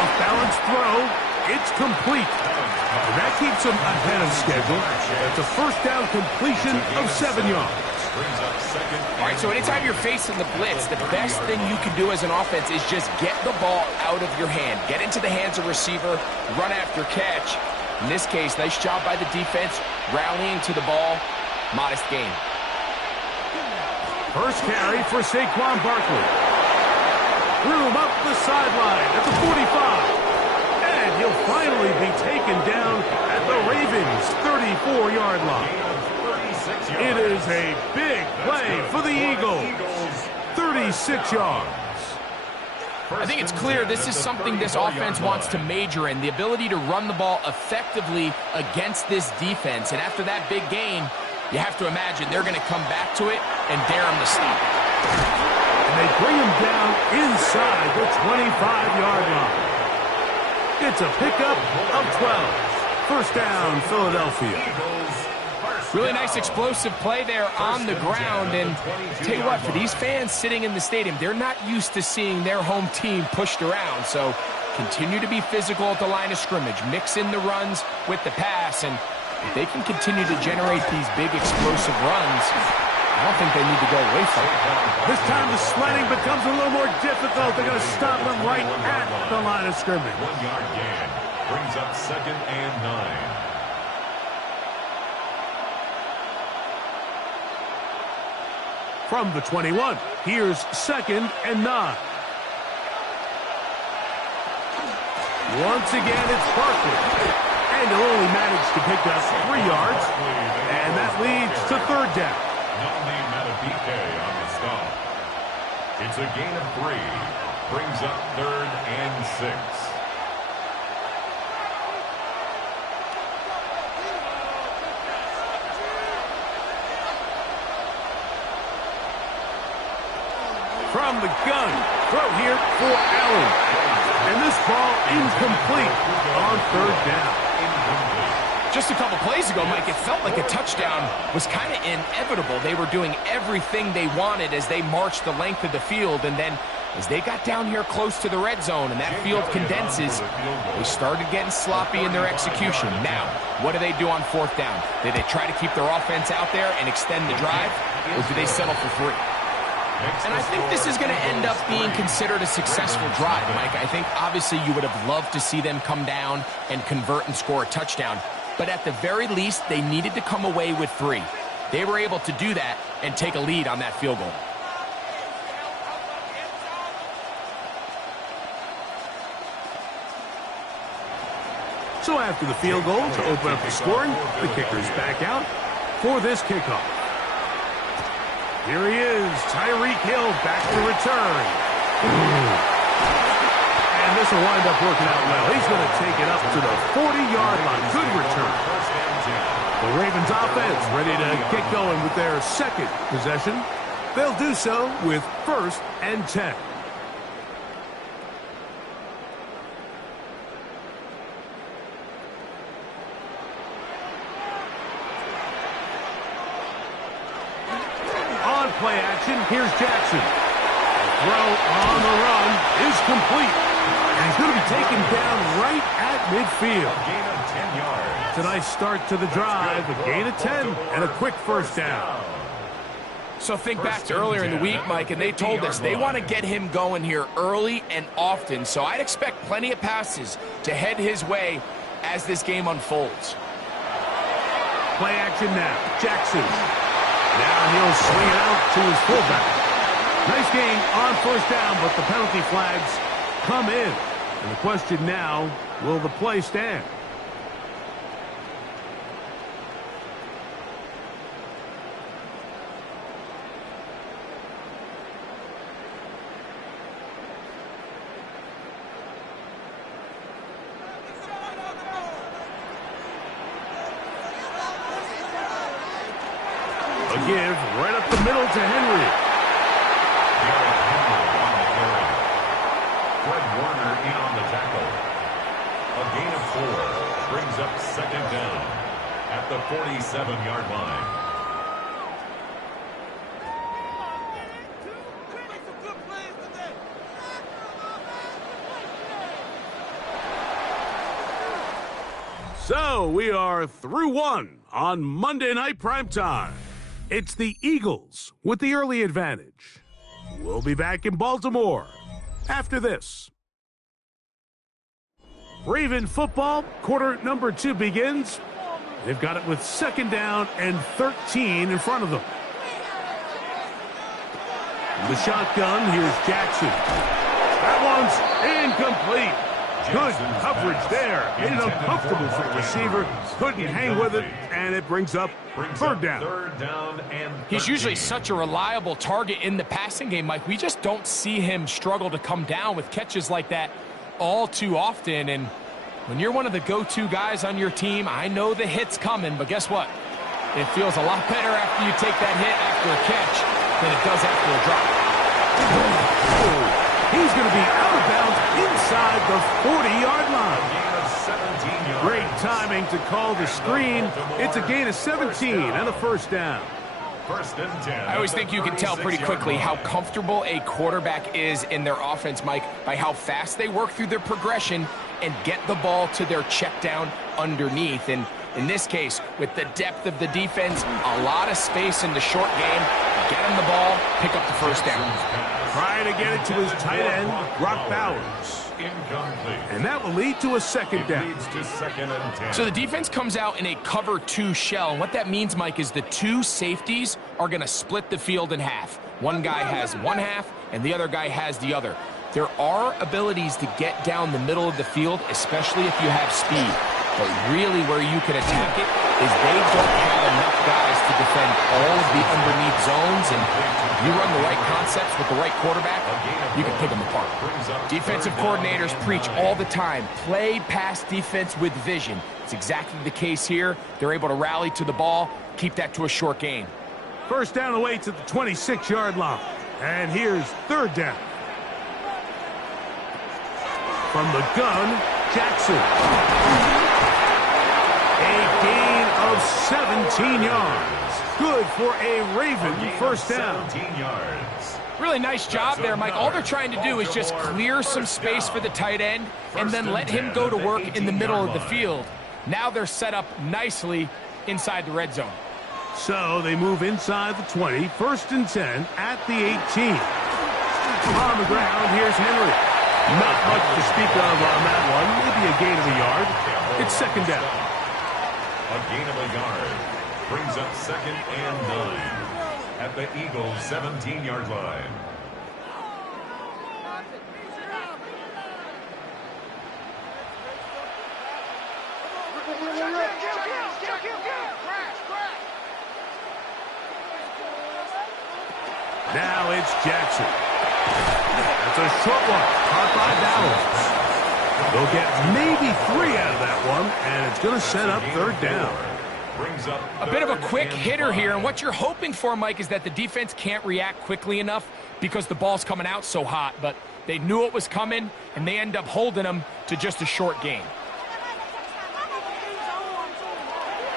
Off-balance throw. It's complete. And that keeps him ahead of schedule. That's a first down completion of 7 yards. All right, so anytime you're facing the blitz, the best thing you can do as an offense is just get the ball out of your hand. Get into the hands of receiver, run after catch. In this case, nice job by the defense, rallying to the ball. Modest gain. First carry for Saquon Barkley. Threw him up the sideline at the 45. And he'll finally be taken down at the Ravens' 34-yard line. It is a big play for the Eagles. 36 yards. I think it's clear this is something this offense wants to major in, the ability to run the ball effectively against this defense. And after that big gain, you have to imagine they're going to come back to it and dare him to stop it. And they bring him down inside the 25-yard line. It's a pickup of 12. First down, Philadelphia. Really nice explosive play there on the ground. And tell you what, for these fans sitting in the stadium, they're not used to seeing their home team pushed around. So continue to be physical at the line of scrimmage. Mix in the runs with the pass. And if they can continue to generate these big explosive runs, I don't think they need to go away from it. This time the sledding becomes a little more difficult. They're going to stop him right at the line of scrimmage. 1 yard gain brings up 2nd and 9. From the 21, here's 2nd and 9. Once again, it's Barkley. And he'll only manage to pick up 3 yards. And that leads to 3rd down. Nalini Matabike on the stop. It's a gain of 3. Brings up 3rd and 6. From the gun, throw here for Allen. And this ball incomplete on 3rd down. just a couple plays ago, Mike, it felt like a touchdown was kind of inevitable. They were doing everything they wanted as they marched the length of the field, and then as they got down here close to the red zone and that field condenses, they started getting sloppy in their execution. Now, what do they do on fourth down? Do they try to keep their offense out there and extend the drive, or do they settle for 3? And I think this is going to end up being considered a successful drive, Mike. I think obviously you would have loved to see them come down and convert and score a touchdown. But at the very least, they needed to come away with 3. They were able to do that and take a lead on that field goal. So after the field goal to open up the scoring, the kicker's back out for this kickoff. Here he is, Tyreek Hill back to return. And this will wind up working out well. He's going to take it up to the 40-yard line. Good return. The Ravens offense ready to get going with their second possession. They'll do so with 1st and 10. Play action. Here's Jackson. The throw on the run is complete. And he's going to be taken down right at midfield. A gain of 10 yards. It's a nice start to the drive. A gain of 10 and a quick first down. So think back to earlier in the week, Mike, and they told us they want to get him going here early and often. So I'd expect plenty of passes to head his way as this game unfolds. Play action now. Jackson. Now he'll swing it out to his fullback. Nice gain on first down, but the penalty flags come in. And the question now, will the play stand? Give right up the middle to Henry. Fred Warner in on the tackle. A gain of 4 brings up 2nd down at the 47-yard line. So we are through 1 on Monday Night Primetime. It's the Eagles with the early advantage. We'll be back in Baltimore after this. Raven football, quarter number 2 begins. They've got it with 2nd down and 13 in front of them. The shotgun, here's Jackson. That one's incomplete. Good coverage there. Made it uncomfortable for the receiver. Couldn't hang with it, and it brings up 3rd down. 3rd down and 13. He's usually such a reliable target in the passing game, Mike. We just don't see him struggle to come down with catches like that all too often. And when you're one of the go-to guys on your team, I know the hit's coming, but guess what? It feels a lot better after you take that hit after a catch than it does after a drop. He's going to be out of bounds inside the 40-yard line. Great timing to call the screen. It's a gain of 17 and a 1st down. 1st and 10. I always think you can tell pretty quickly how comfortable a quarterback is in their offense, Mike, by how fast they work through their progression and get the ball to their check down underneath. And in this case, with the depth of the defense, a lot of space in the short game, get him the ball, pick up the 1st down. Trying to get it to his tight end, Brock Bowers. Incomplete. And that will lead to a 2nd down. Leads to 2nd and 10. So the defense comes out in a cover 2 shell. And what that means, Mike, is the 2 safeties are going to split the field in half. One guy has one half, and the other guy has the other. There are abilities to get down the middle of the field, especially if you have speed. But really where you can attack it is they don't have enough guys to defend all of the underneath zones. And if you run the right concepts with the right quarterback, you can pick them apart. Defensive coordinators preach all the time, play pass defense with vision. It's exactly the case here. They're able to rally to the ball, keep that to a short gain. 1st down away to the 26-yard line. And here's 3rd down. From the gun, Jackson. A good for a Raven first down. 17 yards. Really nice job there, Mike. All they're trying to do is just clear some space for the tight end and then let him go to work in the middle of the field. Now they're set up nicely inside the red zone. So they move inside the 20, 1st and 10 at the 18. On the ground, here's Henry. Not much to speak of on that one. Maybe a gain of a yard. It's 2nd down. A gain of a yard brings up 2nd and 9 at the Eagles' 17-yard line. Now it's Jackson. That's a short one, caught by Dallas. They'll get maybe 3 out of that one, and it's going to set up 3rd down. A bit of a quick hitter here, and what you're hoping for, Mike, is that the defense can't react quickly enough because the ball's coming out so hot, but they knew it was coming, and they end up holding them to just a short gain.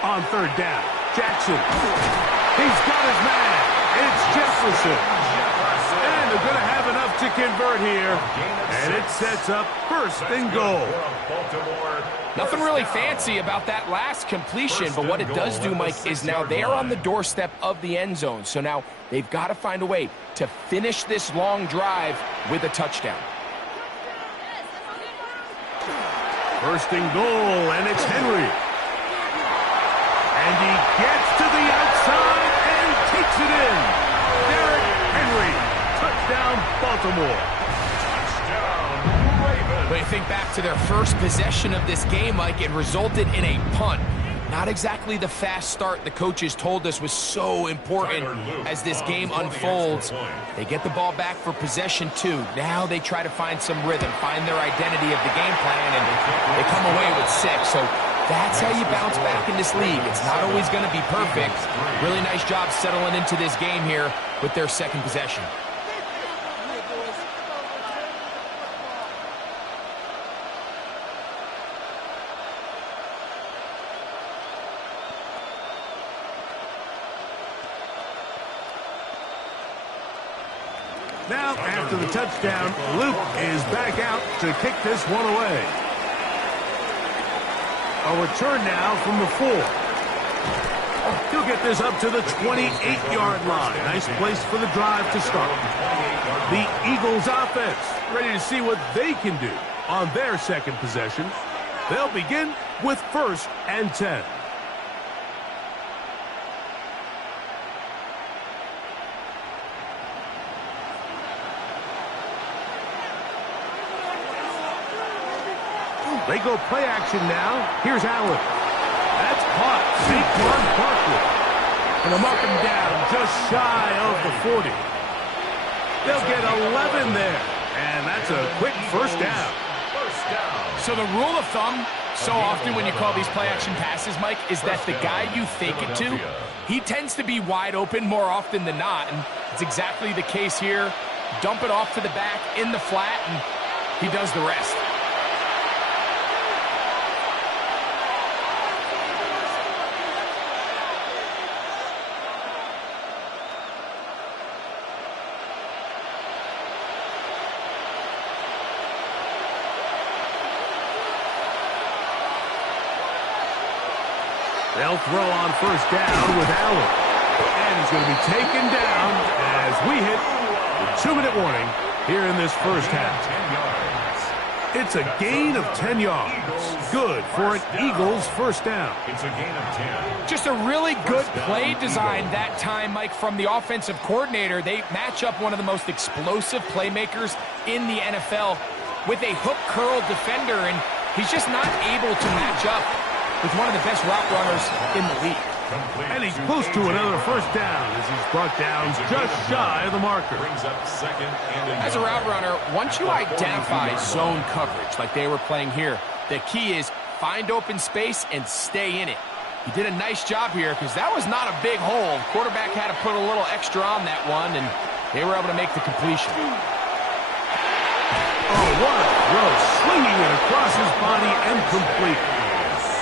On 3rd down, Jackson. He's got his man. It's Jefferson. And they're going to have enough to convert here, and it sets up 1st and goal. Nothing really fancy about that last completion, but what it does do, Mike, is now they're on the doorstep of the end zone. So now they've got to find a way to finish this long drive with a touchdown. 1st and goal, and it's Henry. And he gets to the outside and takes it in. Derrick Henry, touchdown Baltimore. But you think back to their first possession of this game, Mike, it resulted in a punt. Not exactly the fast start the coaches told us was so important as this game unfolds. They get the ball back for possession 2. Now they try to find some rhythm, find their identity of the game plan, and they come away with 6. So that's how you bounce back in this league. It's not always going to be perfect. Really nice job settling into this game here with their 2nd possession. Now, after the touchdown, Luke is back out to kick this one away. A return now from the 4. He'll get this up to the 28-yard line. Nice place for the drive to start. The Eagles offense ready to see what they can do on their 2nd possession. They'll begin with 1st and 10. They go play action now. Here's Allen. That's caught. Saquon Barkley. And they'll mark him down just shy of the 40. They'll get 11 there. And that's a quick first down. So the rule of thumb, so often when you call these play-action passes, Mike, is that the guy you fake it to, he tends to be wide open more often than not. And it's exactly the case here. Dump it off to the back in the flat, and he does the rest. They'll throw on 1st down with Allen. And he's going to be taken down as we hit the 2-minute warning here in this first half. It's a gain of 10 yards. Good for an Eagles first down. It's a gain of 10. Just a really good play design that time, Mike, from the offensive coordinator. They match up one of the most explosive playmakers in the NFL with a hook curl defender, and he's just not able to match up with one of the best route runners in the league. And he's close to another first down as he's brought down just shy of the marker. Brings up 2nd and As a route runner, once you identify zone coverage like they were playing here, the key is find open space and stay in it. He did a nice job here because that was not a big hole. Quarterback had to put a little extra on that one, and they were able to make the completion. Oh, what a throw. Slinging it across his body and complete.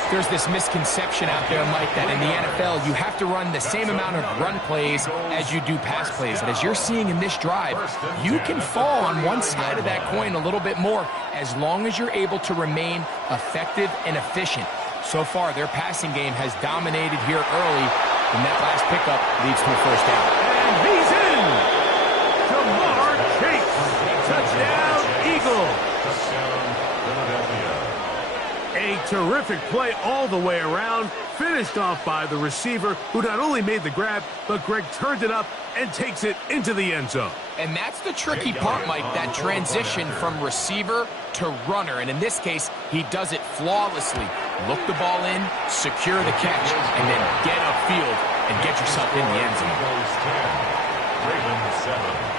There's this misconception out there, Mike, that in the NFL, you have to run the same amount of run plays as you do pass plays. And as you're seeing in this drive, you can fall on one side of that coin a little bit more as long as you're able to remain effective and efficient. So far, their passing game has dominated here early, and that last pickup leads to a first down. And he's in! Ja'Marr Chase! Touchdown, Eagles! Touchdown, Philadelphia. A terrific play all the way around, finished off by the receiver, who not only made the grab, but Greg turned it up and takes it into the end zone. And that's the tricky part, Mike, that transition from receiver to runner. And in this case, he does it flawlessly. Look the ball in, secure the catch, and then get upfield and get yourself in the end zone. Eagles 10, Ravens 7.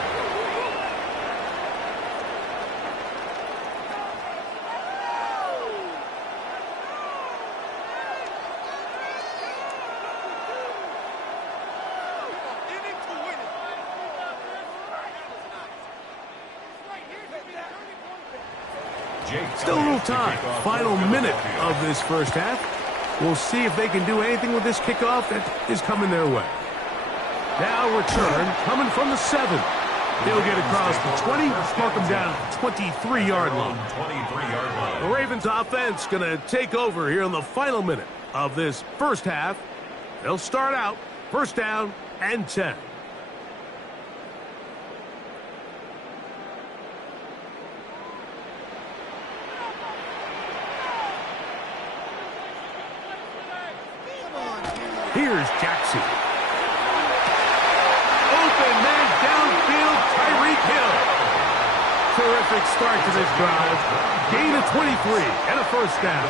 Still a little time. Final minute of this first half. We'll see if they can do anything with this kickoff that is coming their way. Now return, coming from the 7. He'll get across the 20, mark him down at the 23-yard line. 23-yard line. The Ravens offense going to take over here in the final minute of this first half. They'll start out first down and 10. Here's Jackson. Open man downfield, Tyreek Hill. Terrific start to this drive. Gain of 23 and a first down.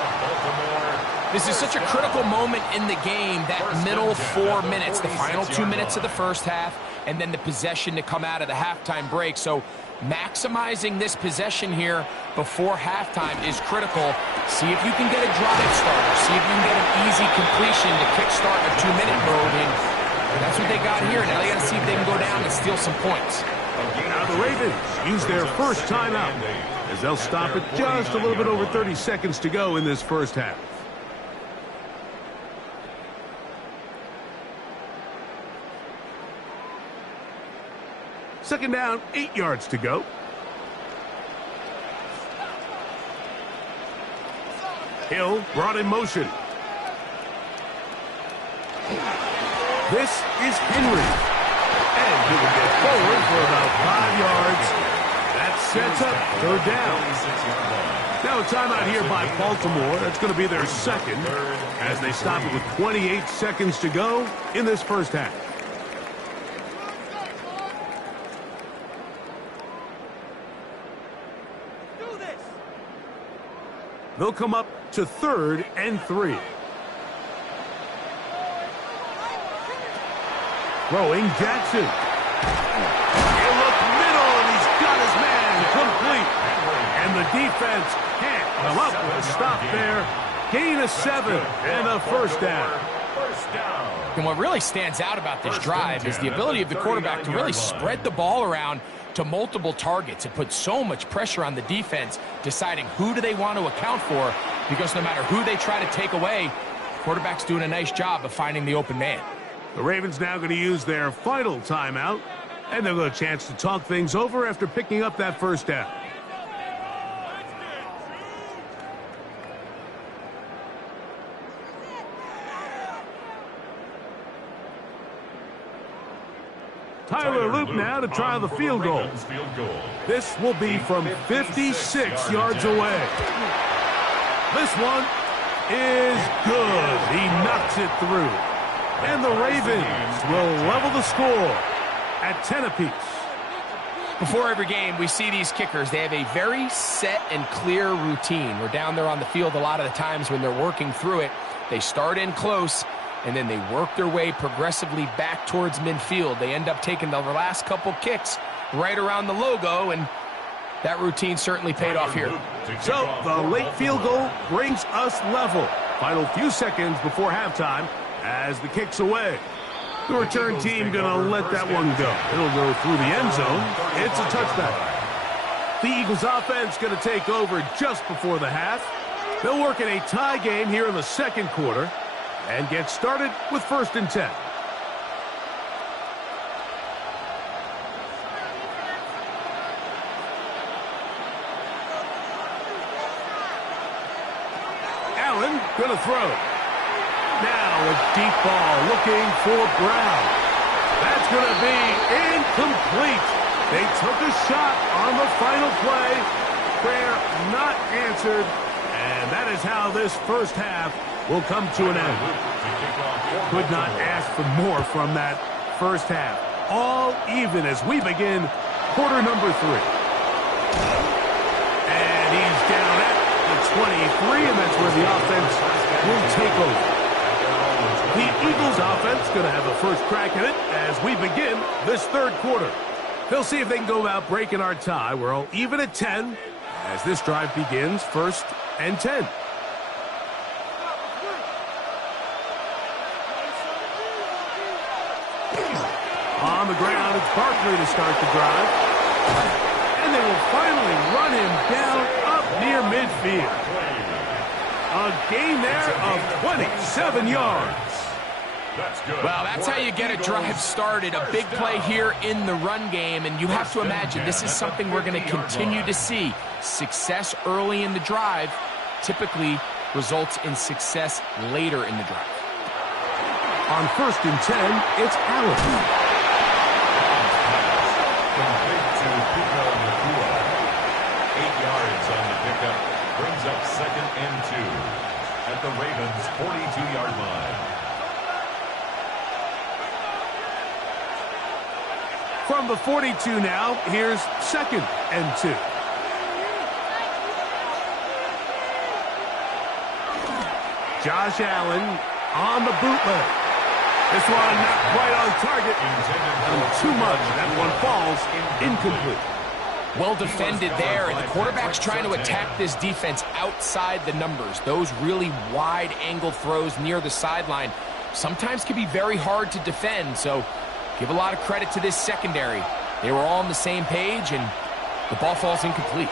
This is such a critical moment in the game, that middle 4 minutes, the final 2 minutes of the first half, and then the possession to come out of the halftime break. So maximizing this possession here before halftime is critical. See if you can get a drive starter. See if you can get an easy completion to kickstart a 2-minute mode. And that's what they got here. Now they got to see if they can go down and steal some points. Now the Ravens use their first timeout as they'll stop it just a little bit over 30 seconds to go in this first half. Second down, 8 yards to go. Hill brought in motion. This is Henry. And he will get forward for about 5 yards. That sets up third down. Now a timeout here by Baltimore. That's going to be their second as they stop it with 28 seconds to go in this first half. They'll come up to 3rd and 3. Throwing Jackson. He'll look middle, and he's got his man complete. And the defense can't come up with a stop there. Gain of 7 and a first down. And what really stands out about this drive is the ability of the quarterback to really spread the ball around to multiple targets. It puts so much pressure on the defense, deciding who do they want to account for, because no matter who they try to take away, quarterback's doing a nice job of finding the open man. The Ravens now going to use their final timeout, and they'll get a chance to talk things over after picking up that first down. Tyler Loop now to try the field goal. This will be from 56 yards away. This one is good. He knocks it through. And the Ravens will level the score at 10 apiece. Before every game, we see these kickers. They have a very set and clear routine. We're down there on the field a lot of the times when they're working through it. They start in close, and then they work their way progressively back towards midfield. They end up taking the last couple kicks right around the logo, and that routine certainly paid off here. So the late field goal brings us level. Final few seconds before halftime as the kick's away. The return team going to let that one go. It'll go through the end zone. It's a touchback. The Eagles offense going to take over just before the half. They'll work in a tie game here in the second quarter and get started with 1st and 10. Allen going to throw. Now a deep ball looking for Brown. That's going to be incomplete. They took a shot on the final play. Prayer not answered. And that is how this first half will come to an end. Could not ask for more from that first half. All even as we begin quarter number 3. And he's down at the 23, and that's where the offense will take over. The Eagles offense going to have a first crack at it as we begin this third quarter. They'll see if they can go about breaking our tie. We're all even at 10 as this drive begins 1st and 10. On the ground, it's Barkley to start the drive. And they will finally run him down up near midfield. A gain there of 27 yards. Well, that's how you get a drive started. A big play here in the run game, and you have to imagine this is something we're going to continue to see. Success early in the drive typically results in success later in the drive. On 1st and 10, it's Allen. Complete to Puka Nacua. 8 yards on the pickup. Brings up 2nd and 2 at the Ravens' 42-yard line. From the 42 now, here's 2nd and 2. Josh Allen on the bootleg. This one not quite on target. Too much. That one falls incomplete. Well defended there, and the quarterback's trying to attack this defense outside the numbers. Those really wide-angle throws near the sideline sometimes can be very hard to defend, so give a lot of credit to this secondary. They were all on the same page, and the ball falls incomplete.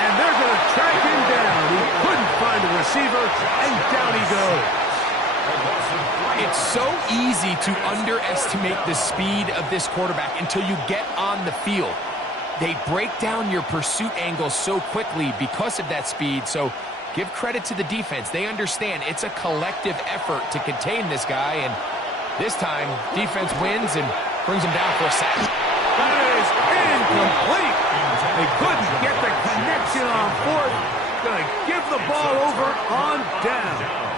And they're going to track him down. He couldn't find a receiver, and down he goes. It's so easy to underestimate the speed of this quarterback until you get on the field. They break down your pursuit angles so quickly because of that speed, so give credit to the defense. They understand it's a collective effort to contain this guy, and this time, defense wins and brings him down for a sack. That is incomplete. They couldn't get the connection on 4th. Going to give the ball over on down.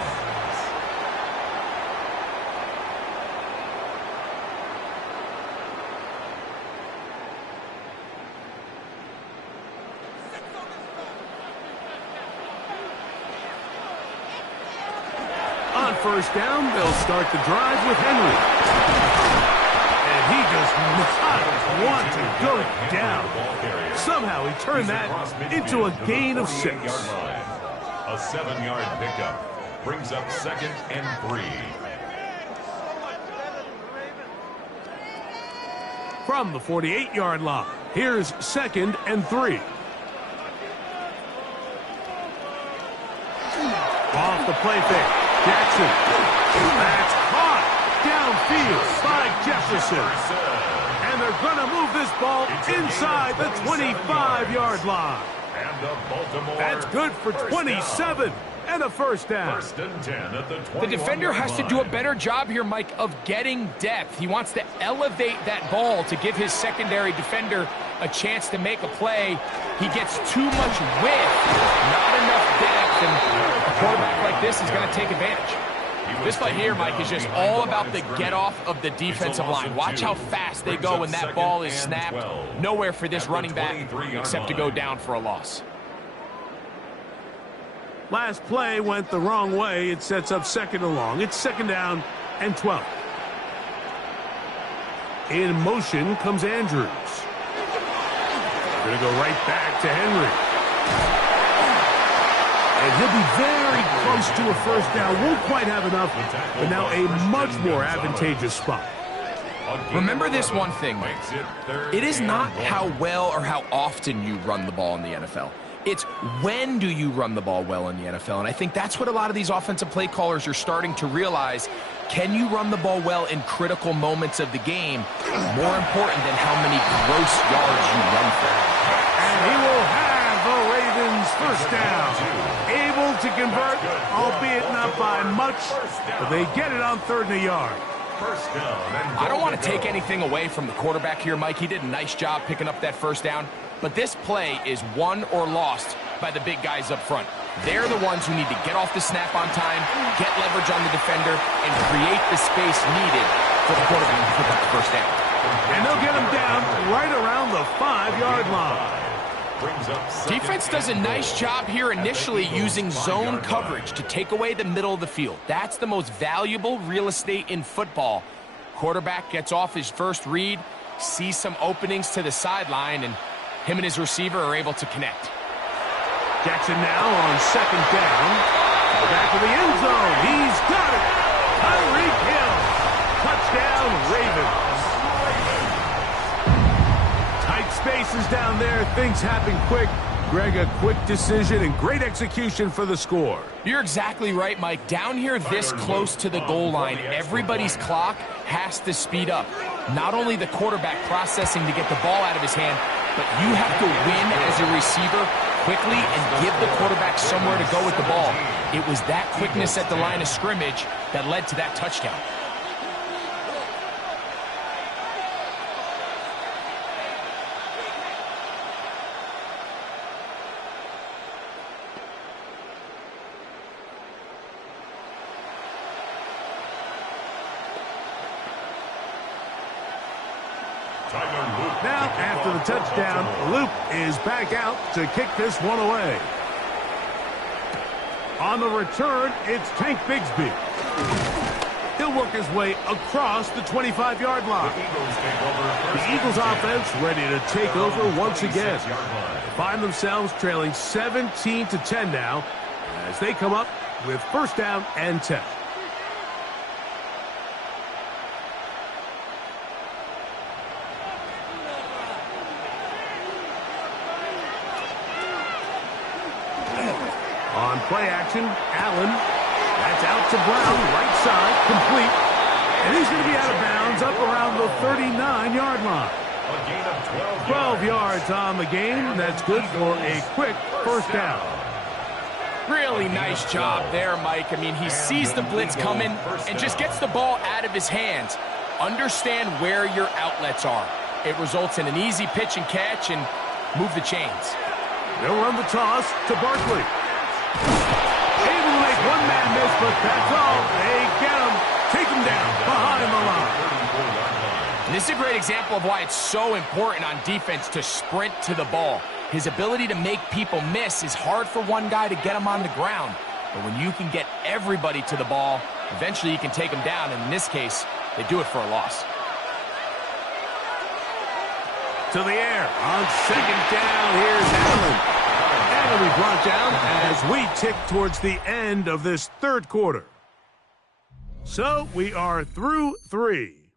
On 1st down, they'll start the drive with Henry. And he does not want to go down. Somehow he turned that into a gain of 6. A 7-yard pickup brings up 2nd and 3. From the 48-yard line, here's 2nd and 3. Off the play fake. Jackson. That's caught downfield by Jefferson. And they're going to move this ball inside the 25-yard line. That's good for 27 and a 1st down. 1st and 10 at the The defender has to do a better job here, Mike, of getting depth. He wants to elevate that ball to give his secondary defender a chance to make a play. He gets too much width, not enough depth, and a quarterback like this is going to take advantage. This play here, Mike, is just all about the get-off of the defensive line. Watch how fast they go when that ball is snapped. Nowhere for this running back except to go down for a loss. Last play went the wrong way. It sets up 2nd and long. It's 2nd down and 12. In motion comes Andrews. Going to go right back to Henry. And he'll be very close to a 1st down. Won't quite have enough, but now a much more advantageous spot. Remember this one thing, Mike. It is not how well or how often you run the ball in the NFL. It's when do you run the ball well in the NFL? And I think that's what a lot of these offensive play callers are starting to realize. Can you run the ball well in critical moments of the game? More important than how many gross yards you run for. And he will have the Ravens first down. Able to convert, albeit not by much, but they get it on 3rd and a yard. I don't want to take anything away from the quarterback here, Mike. He did a nice job picking up that first down. But this play is won or lost by the big guys up front. They're the ones who need to get off the snap on time, get leverage on the defender, and create the space needed for the quarterback to pick up the first down. And they'll get him down right around the 5-yard line. Defense does a nice job here initially using zone coverage to take away the middle of the field. That's the most valuable real estate in football. Quarterback gets off his first read, sees some openings to the sideline, and him and his receiver are able to connect. Jackson now on 2nd down. Back to the end zone. He's got it. Tyreek Hill. Touchdown, Ravens. Tight spaces down there. Things happen quick. Greg, a quick decision and great execution for the score. You're exactly right, Mike. Down here this close to the goal line, everybody's clock has to speed up. Not only the quarterback processing to get the ball out of his hand, but you have to win as a receiver quickly and give the quarterback somewhere to go with the ball. It was that quickness at the line of scrimmage that led to that touchdown. Now, after the touchdown, Luke is back out to kick this one away. On the return, it's Tank Bigsby. He'll work his way across the 25-yard line. The Eagles offense ready to take over once again. They find themselves trailing 17-10 now as they come up with 1st down and 10. On play action, Allen. That's out to Brown, right side, complete. And he's going to be out of bounds up around the 39-yard line. 12 yards on the game. That's good for a quick 1st down. Really nice job there, Mike. I mean, he sees the blitz coming and just gets the ball out of his hands. Understand where your outlets are. It results in an easy pitch and catch and move the chains. They'll run the toss to Barkley. Able to make one man miss, but that's all. They get him, take him down behind the line. And this is a great example of why it's so important on defense to sprint to the ball. His ability to make people miss is hard for one guy to get him on the ground. But when you can get everybody to the ball, eventually you can take them down. And in this case, they do it for a loss. To the air on 2nd down. Here's Allen. And he'll be brought down as we tick towards the end of this 3rd quarter. So we are through 3.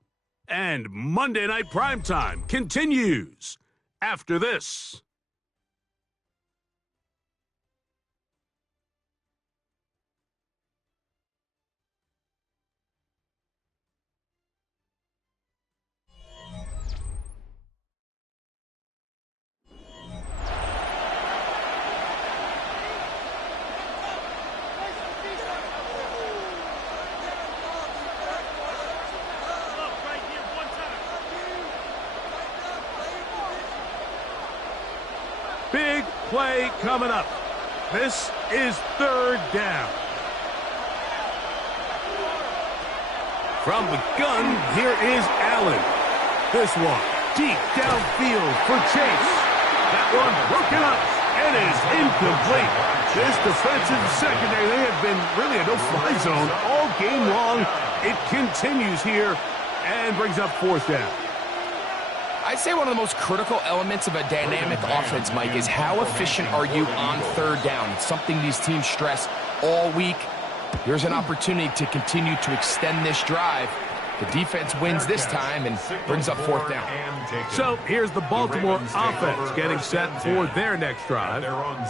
And Monday Night Primetime continues after this. Big play coming up. This is 3rd down. From the gun, here is Allen. This one deep downfield for Chase. That one broken up and is incomplete. This defensive secondary, they have been really a no-fly zone all game long. It continues here and brings up 4th down. I'd say one of the most critical elements of a dynamic offense, Mike, is how efficient are you on 3rd down. It's something these teams stress all week. Here's an opportunity to continue to extend this drive The defense wins this time and brings up 4th down. So here's the Baltimore offense getting set for their next drive.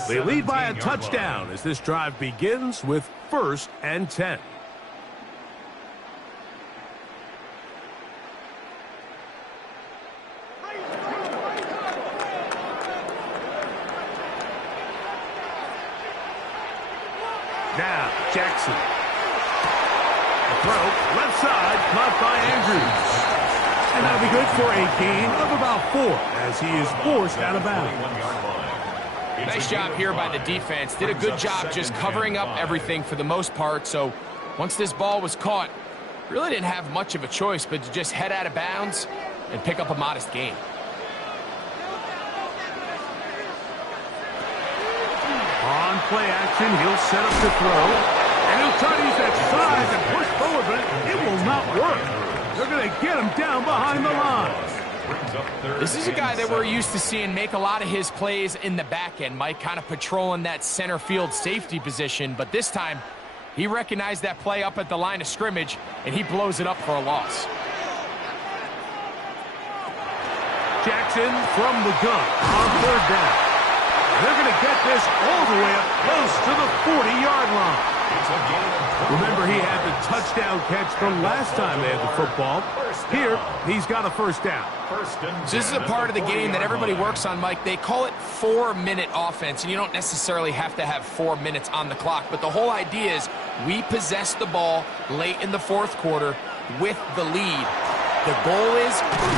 They lead by a touchdown as this drive begins with 1st and 10. Now, Jackson. The throw, left side, caught by Andrews. And that'll be good for a gain of about 4 as he is forced out of bounds. Nice job here by the defense. Did a good job just covering up everything for the most part. So once this ball was caught, really didn't have much of a choice but to just head out of bounds and pick up a modest gain. On play action, he'll set up the throw. And he'll try to use that size and push forward, but it will not work. They're going to get him down behind the line. This is a guy that we're used to seeing make a lot of his plays in the back end. Mike kind of patrolling that center field safety position, but this time he recognized that play up at the line of scrimmage, and he blows it up for a loss. Jackson from the gun on 3rd down. They're going to get this all the way up close to the 40-yard line. Remember, he had the touchdown catch from last time they had the football. Here, he's got a 1st down. So this is a part of the game that everybody works on, Mike. They call it 4-minute offense, and you don't necessarily have to have 4 minutes on the clock. But the whole idea is we possess the ball late in the 4th quarter with the lead. The goal is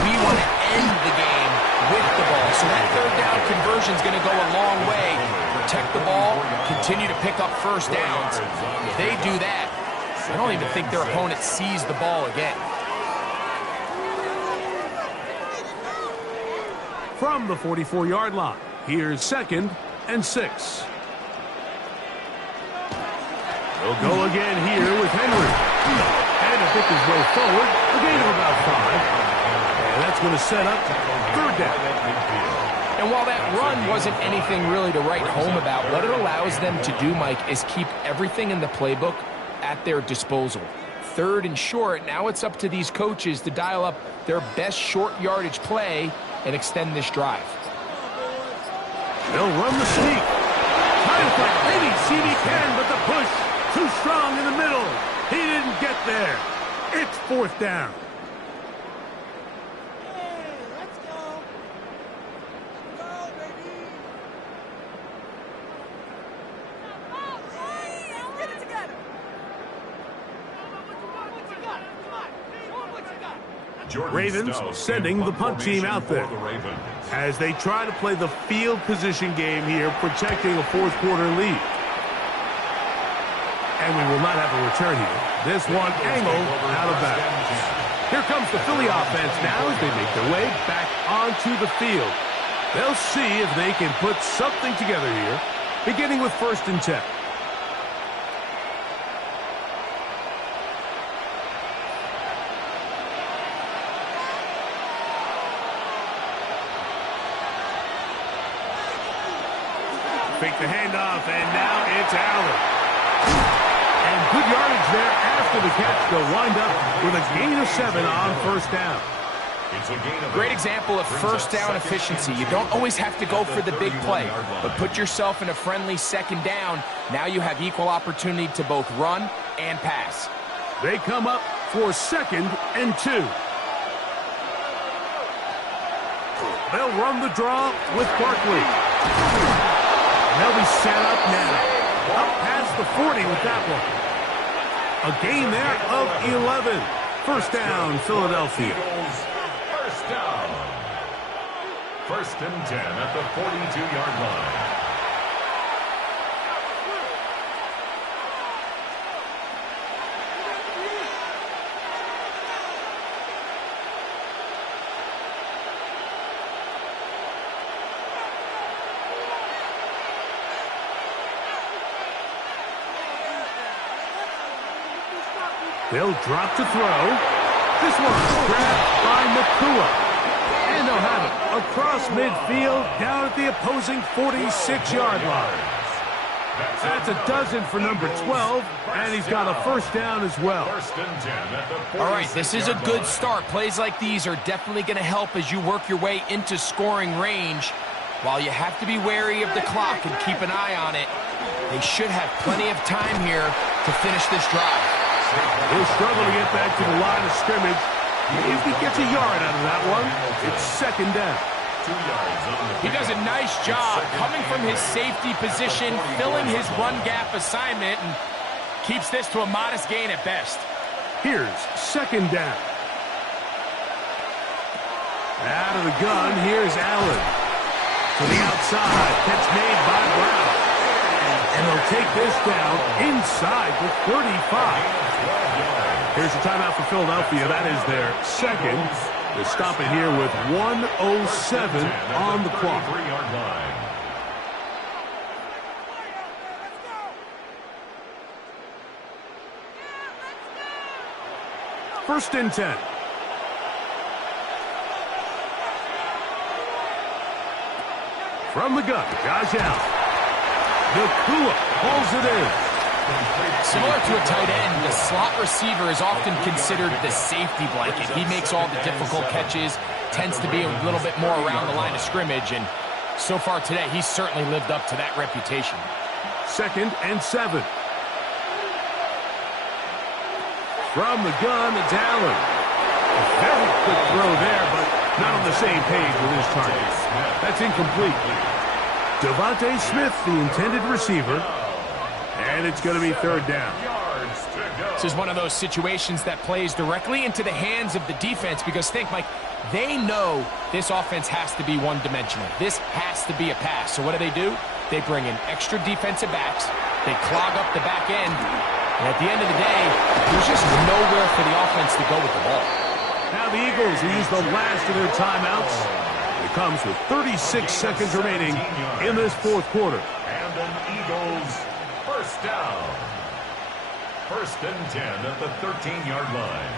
we want to end the game with the ball. So that 3rd down conversion is going to go a long way. Protect the ball, continue to pick up 1st downs. If they do that, I don't even think their opponent sees the ball again. From the 44-yard line, here's 2nd and 6. They'll go again here with Henry. And to pick his way forward, a gain of about 5. And that's going to set up 3rd down. And while that run wasn't anything really to write home about, what it allows them to do, Mike, is keep everything in the playbook at their disposal. 3rd and short, now it's up to these coaches to dial up their best short yardage play and extend this drive. They'll run the sneak. Trying to fight maybe CD can, but the push too strong in the middle. He didn't get there. It's 4th down. Ravens sending the punt team out there as they try to play the field position game here, protecting a 4th quarter lead. And we will not have a return here. This one angled out of bounds. Here comes the Philly offense now as they make their way back onto the field. They'll see if they can put something together here, beginning with 1st and 10. Fake the handoff, and now it's Allen. And good yardage there after the catch. They'll wind up with a gain of 7 on 1st down. Great example of 1st down efficiency. You don't always have to go for the big play, but put yourself in a friendly 2nd down. Now you have equal opportunity to both run and pass. They come up for 2nd and 2. They'll run the draw with Barkley. They'll be set up now. Up past the 40 with that one. A gain there of 11. 1st down, Philadelphia. 1st down. 1st and 10 at the 42-yard line. They'll drop to throw. This one's grabbed by Nakua. And they'll have it across midfield down at the opposing 46-yard line. That's a dozen for number 12, and he's got a first down as well. All right, this is a good start. Plays like these are definitely going to help as you work your way into scoring range. While you have to be wary of the clock and keep an eye on it, they should have plenty of time here to finish this drive. He'll struggle to get back to the line of scrimmage. If he gets a yard out of that one, it's second down. He does a nice job coming from his safety position, filling his run gap assignment, and keeps this to a modest gain at best. Here's second down. Out of the gun, here's Allen. To the outside, catch made by Brown. And they'll take this down inside the 35. Here's the timeout for Philadelphia. That is their second. They're stopping here with 1:07 on the clock. First and 10. From the gun, Josh Allen. Nakua pulls it in. Similar to a tight end, the slot receiver is often considered the safety blanket. He makes all the difficult catches, tends to be a little bit more around the line of scrimmage, and so far today, he's certainly lived up to that reputation. Second and 7. From the gun, it's Allen. A very quick throw there, but not on the same page with his target. That's incomplete. Devontae Smith, the intended receiver, and it's going to be third down. This is one of those situations that plays directly into the hands of the defense because think, Mike, they know this offense has to be one-dimensional. This has to be a pass. So what do? They bring in extra defensive backs. They clog up the back end. And at the end of the day, there's just nowhere for the offense to go with the ball. Now the Eagles will use the last of their timeouts. It comes with 36 seconds remaining in this fourth quarter. And an Eagles first down. First and 10 at the 13-yard line.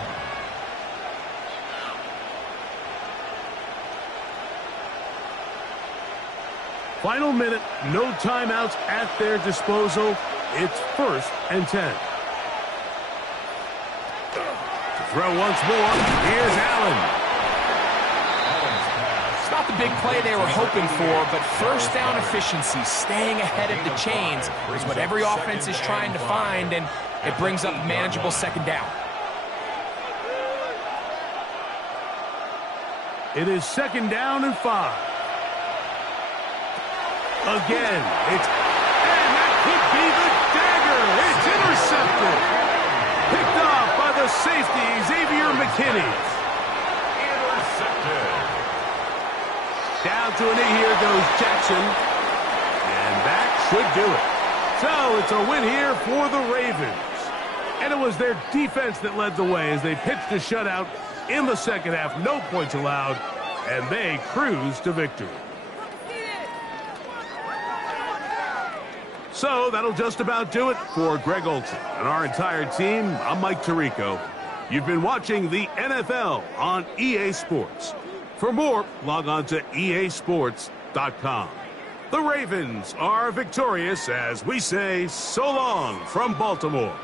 Final minute, no timeouts at their disposal. It's first and 10. To throw once more, here's Allen. It's not the big play they were hoping for, but first down efficiency, staying ahead of the chains, is what every offense is trying to find, and it brings up a manageable second down. It is second down and 5. Again, and that could be the dagger. It's intercepted. Picked off by the safety, Xavier McKinney. Intercepted. Down to a knee, here goes Jackson. And that should do it. So it's a win here for the Ravens. And it was their defense that led the way as they pitched a shutout in the second half. No points allowed, and they cruised to victory. So that'll just about do it for Greg Olsen and our entire team. I'm Mike Tirico. You've been watching the NFL on EA Sports. For more, log on to easports.com. The Ravens are victorious as we say so long from Baltimore.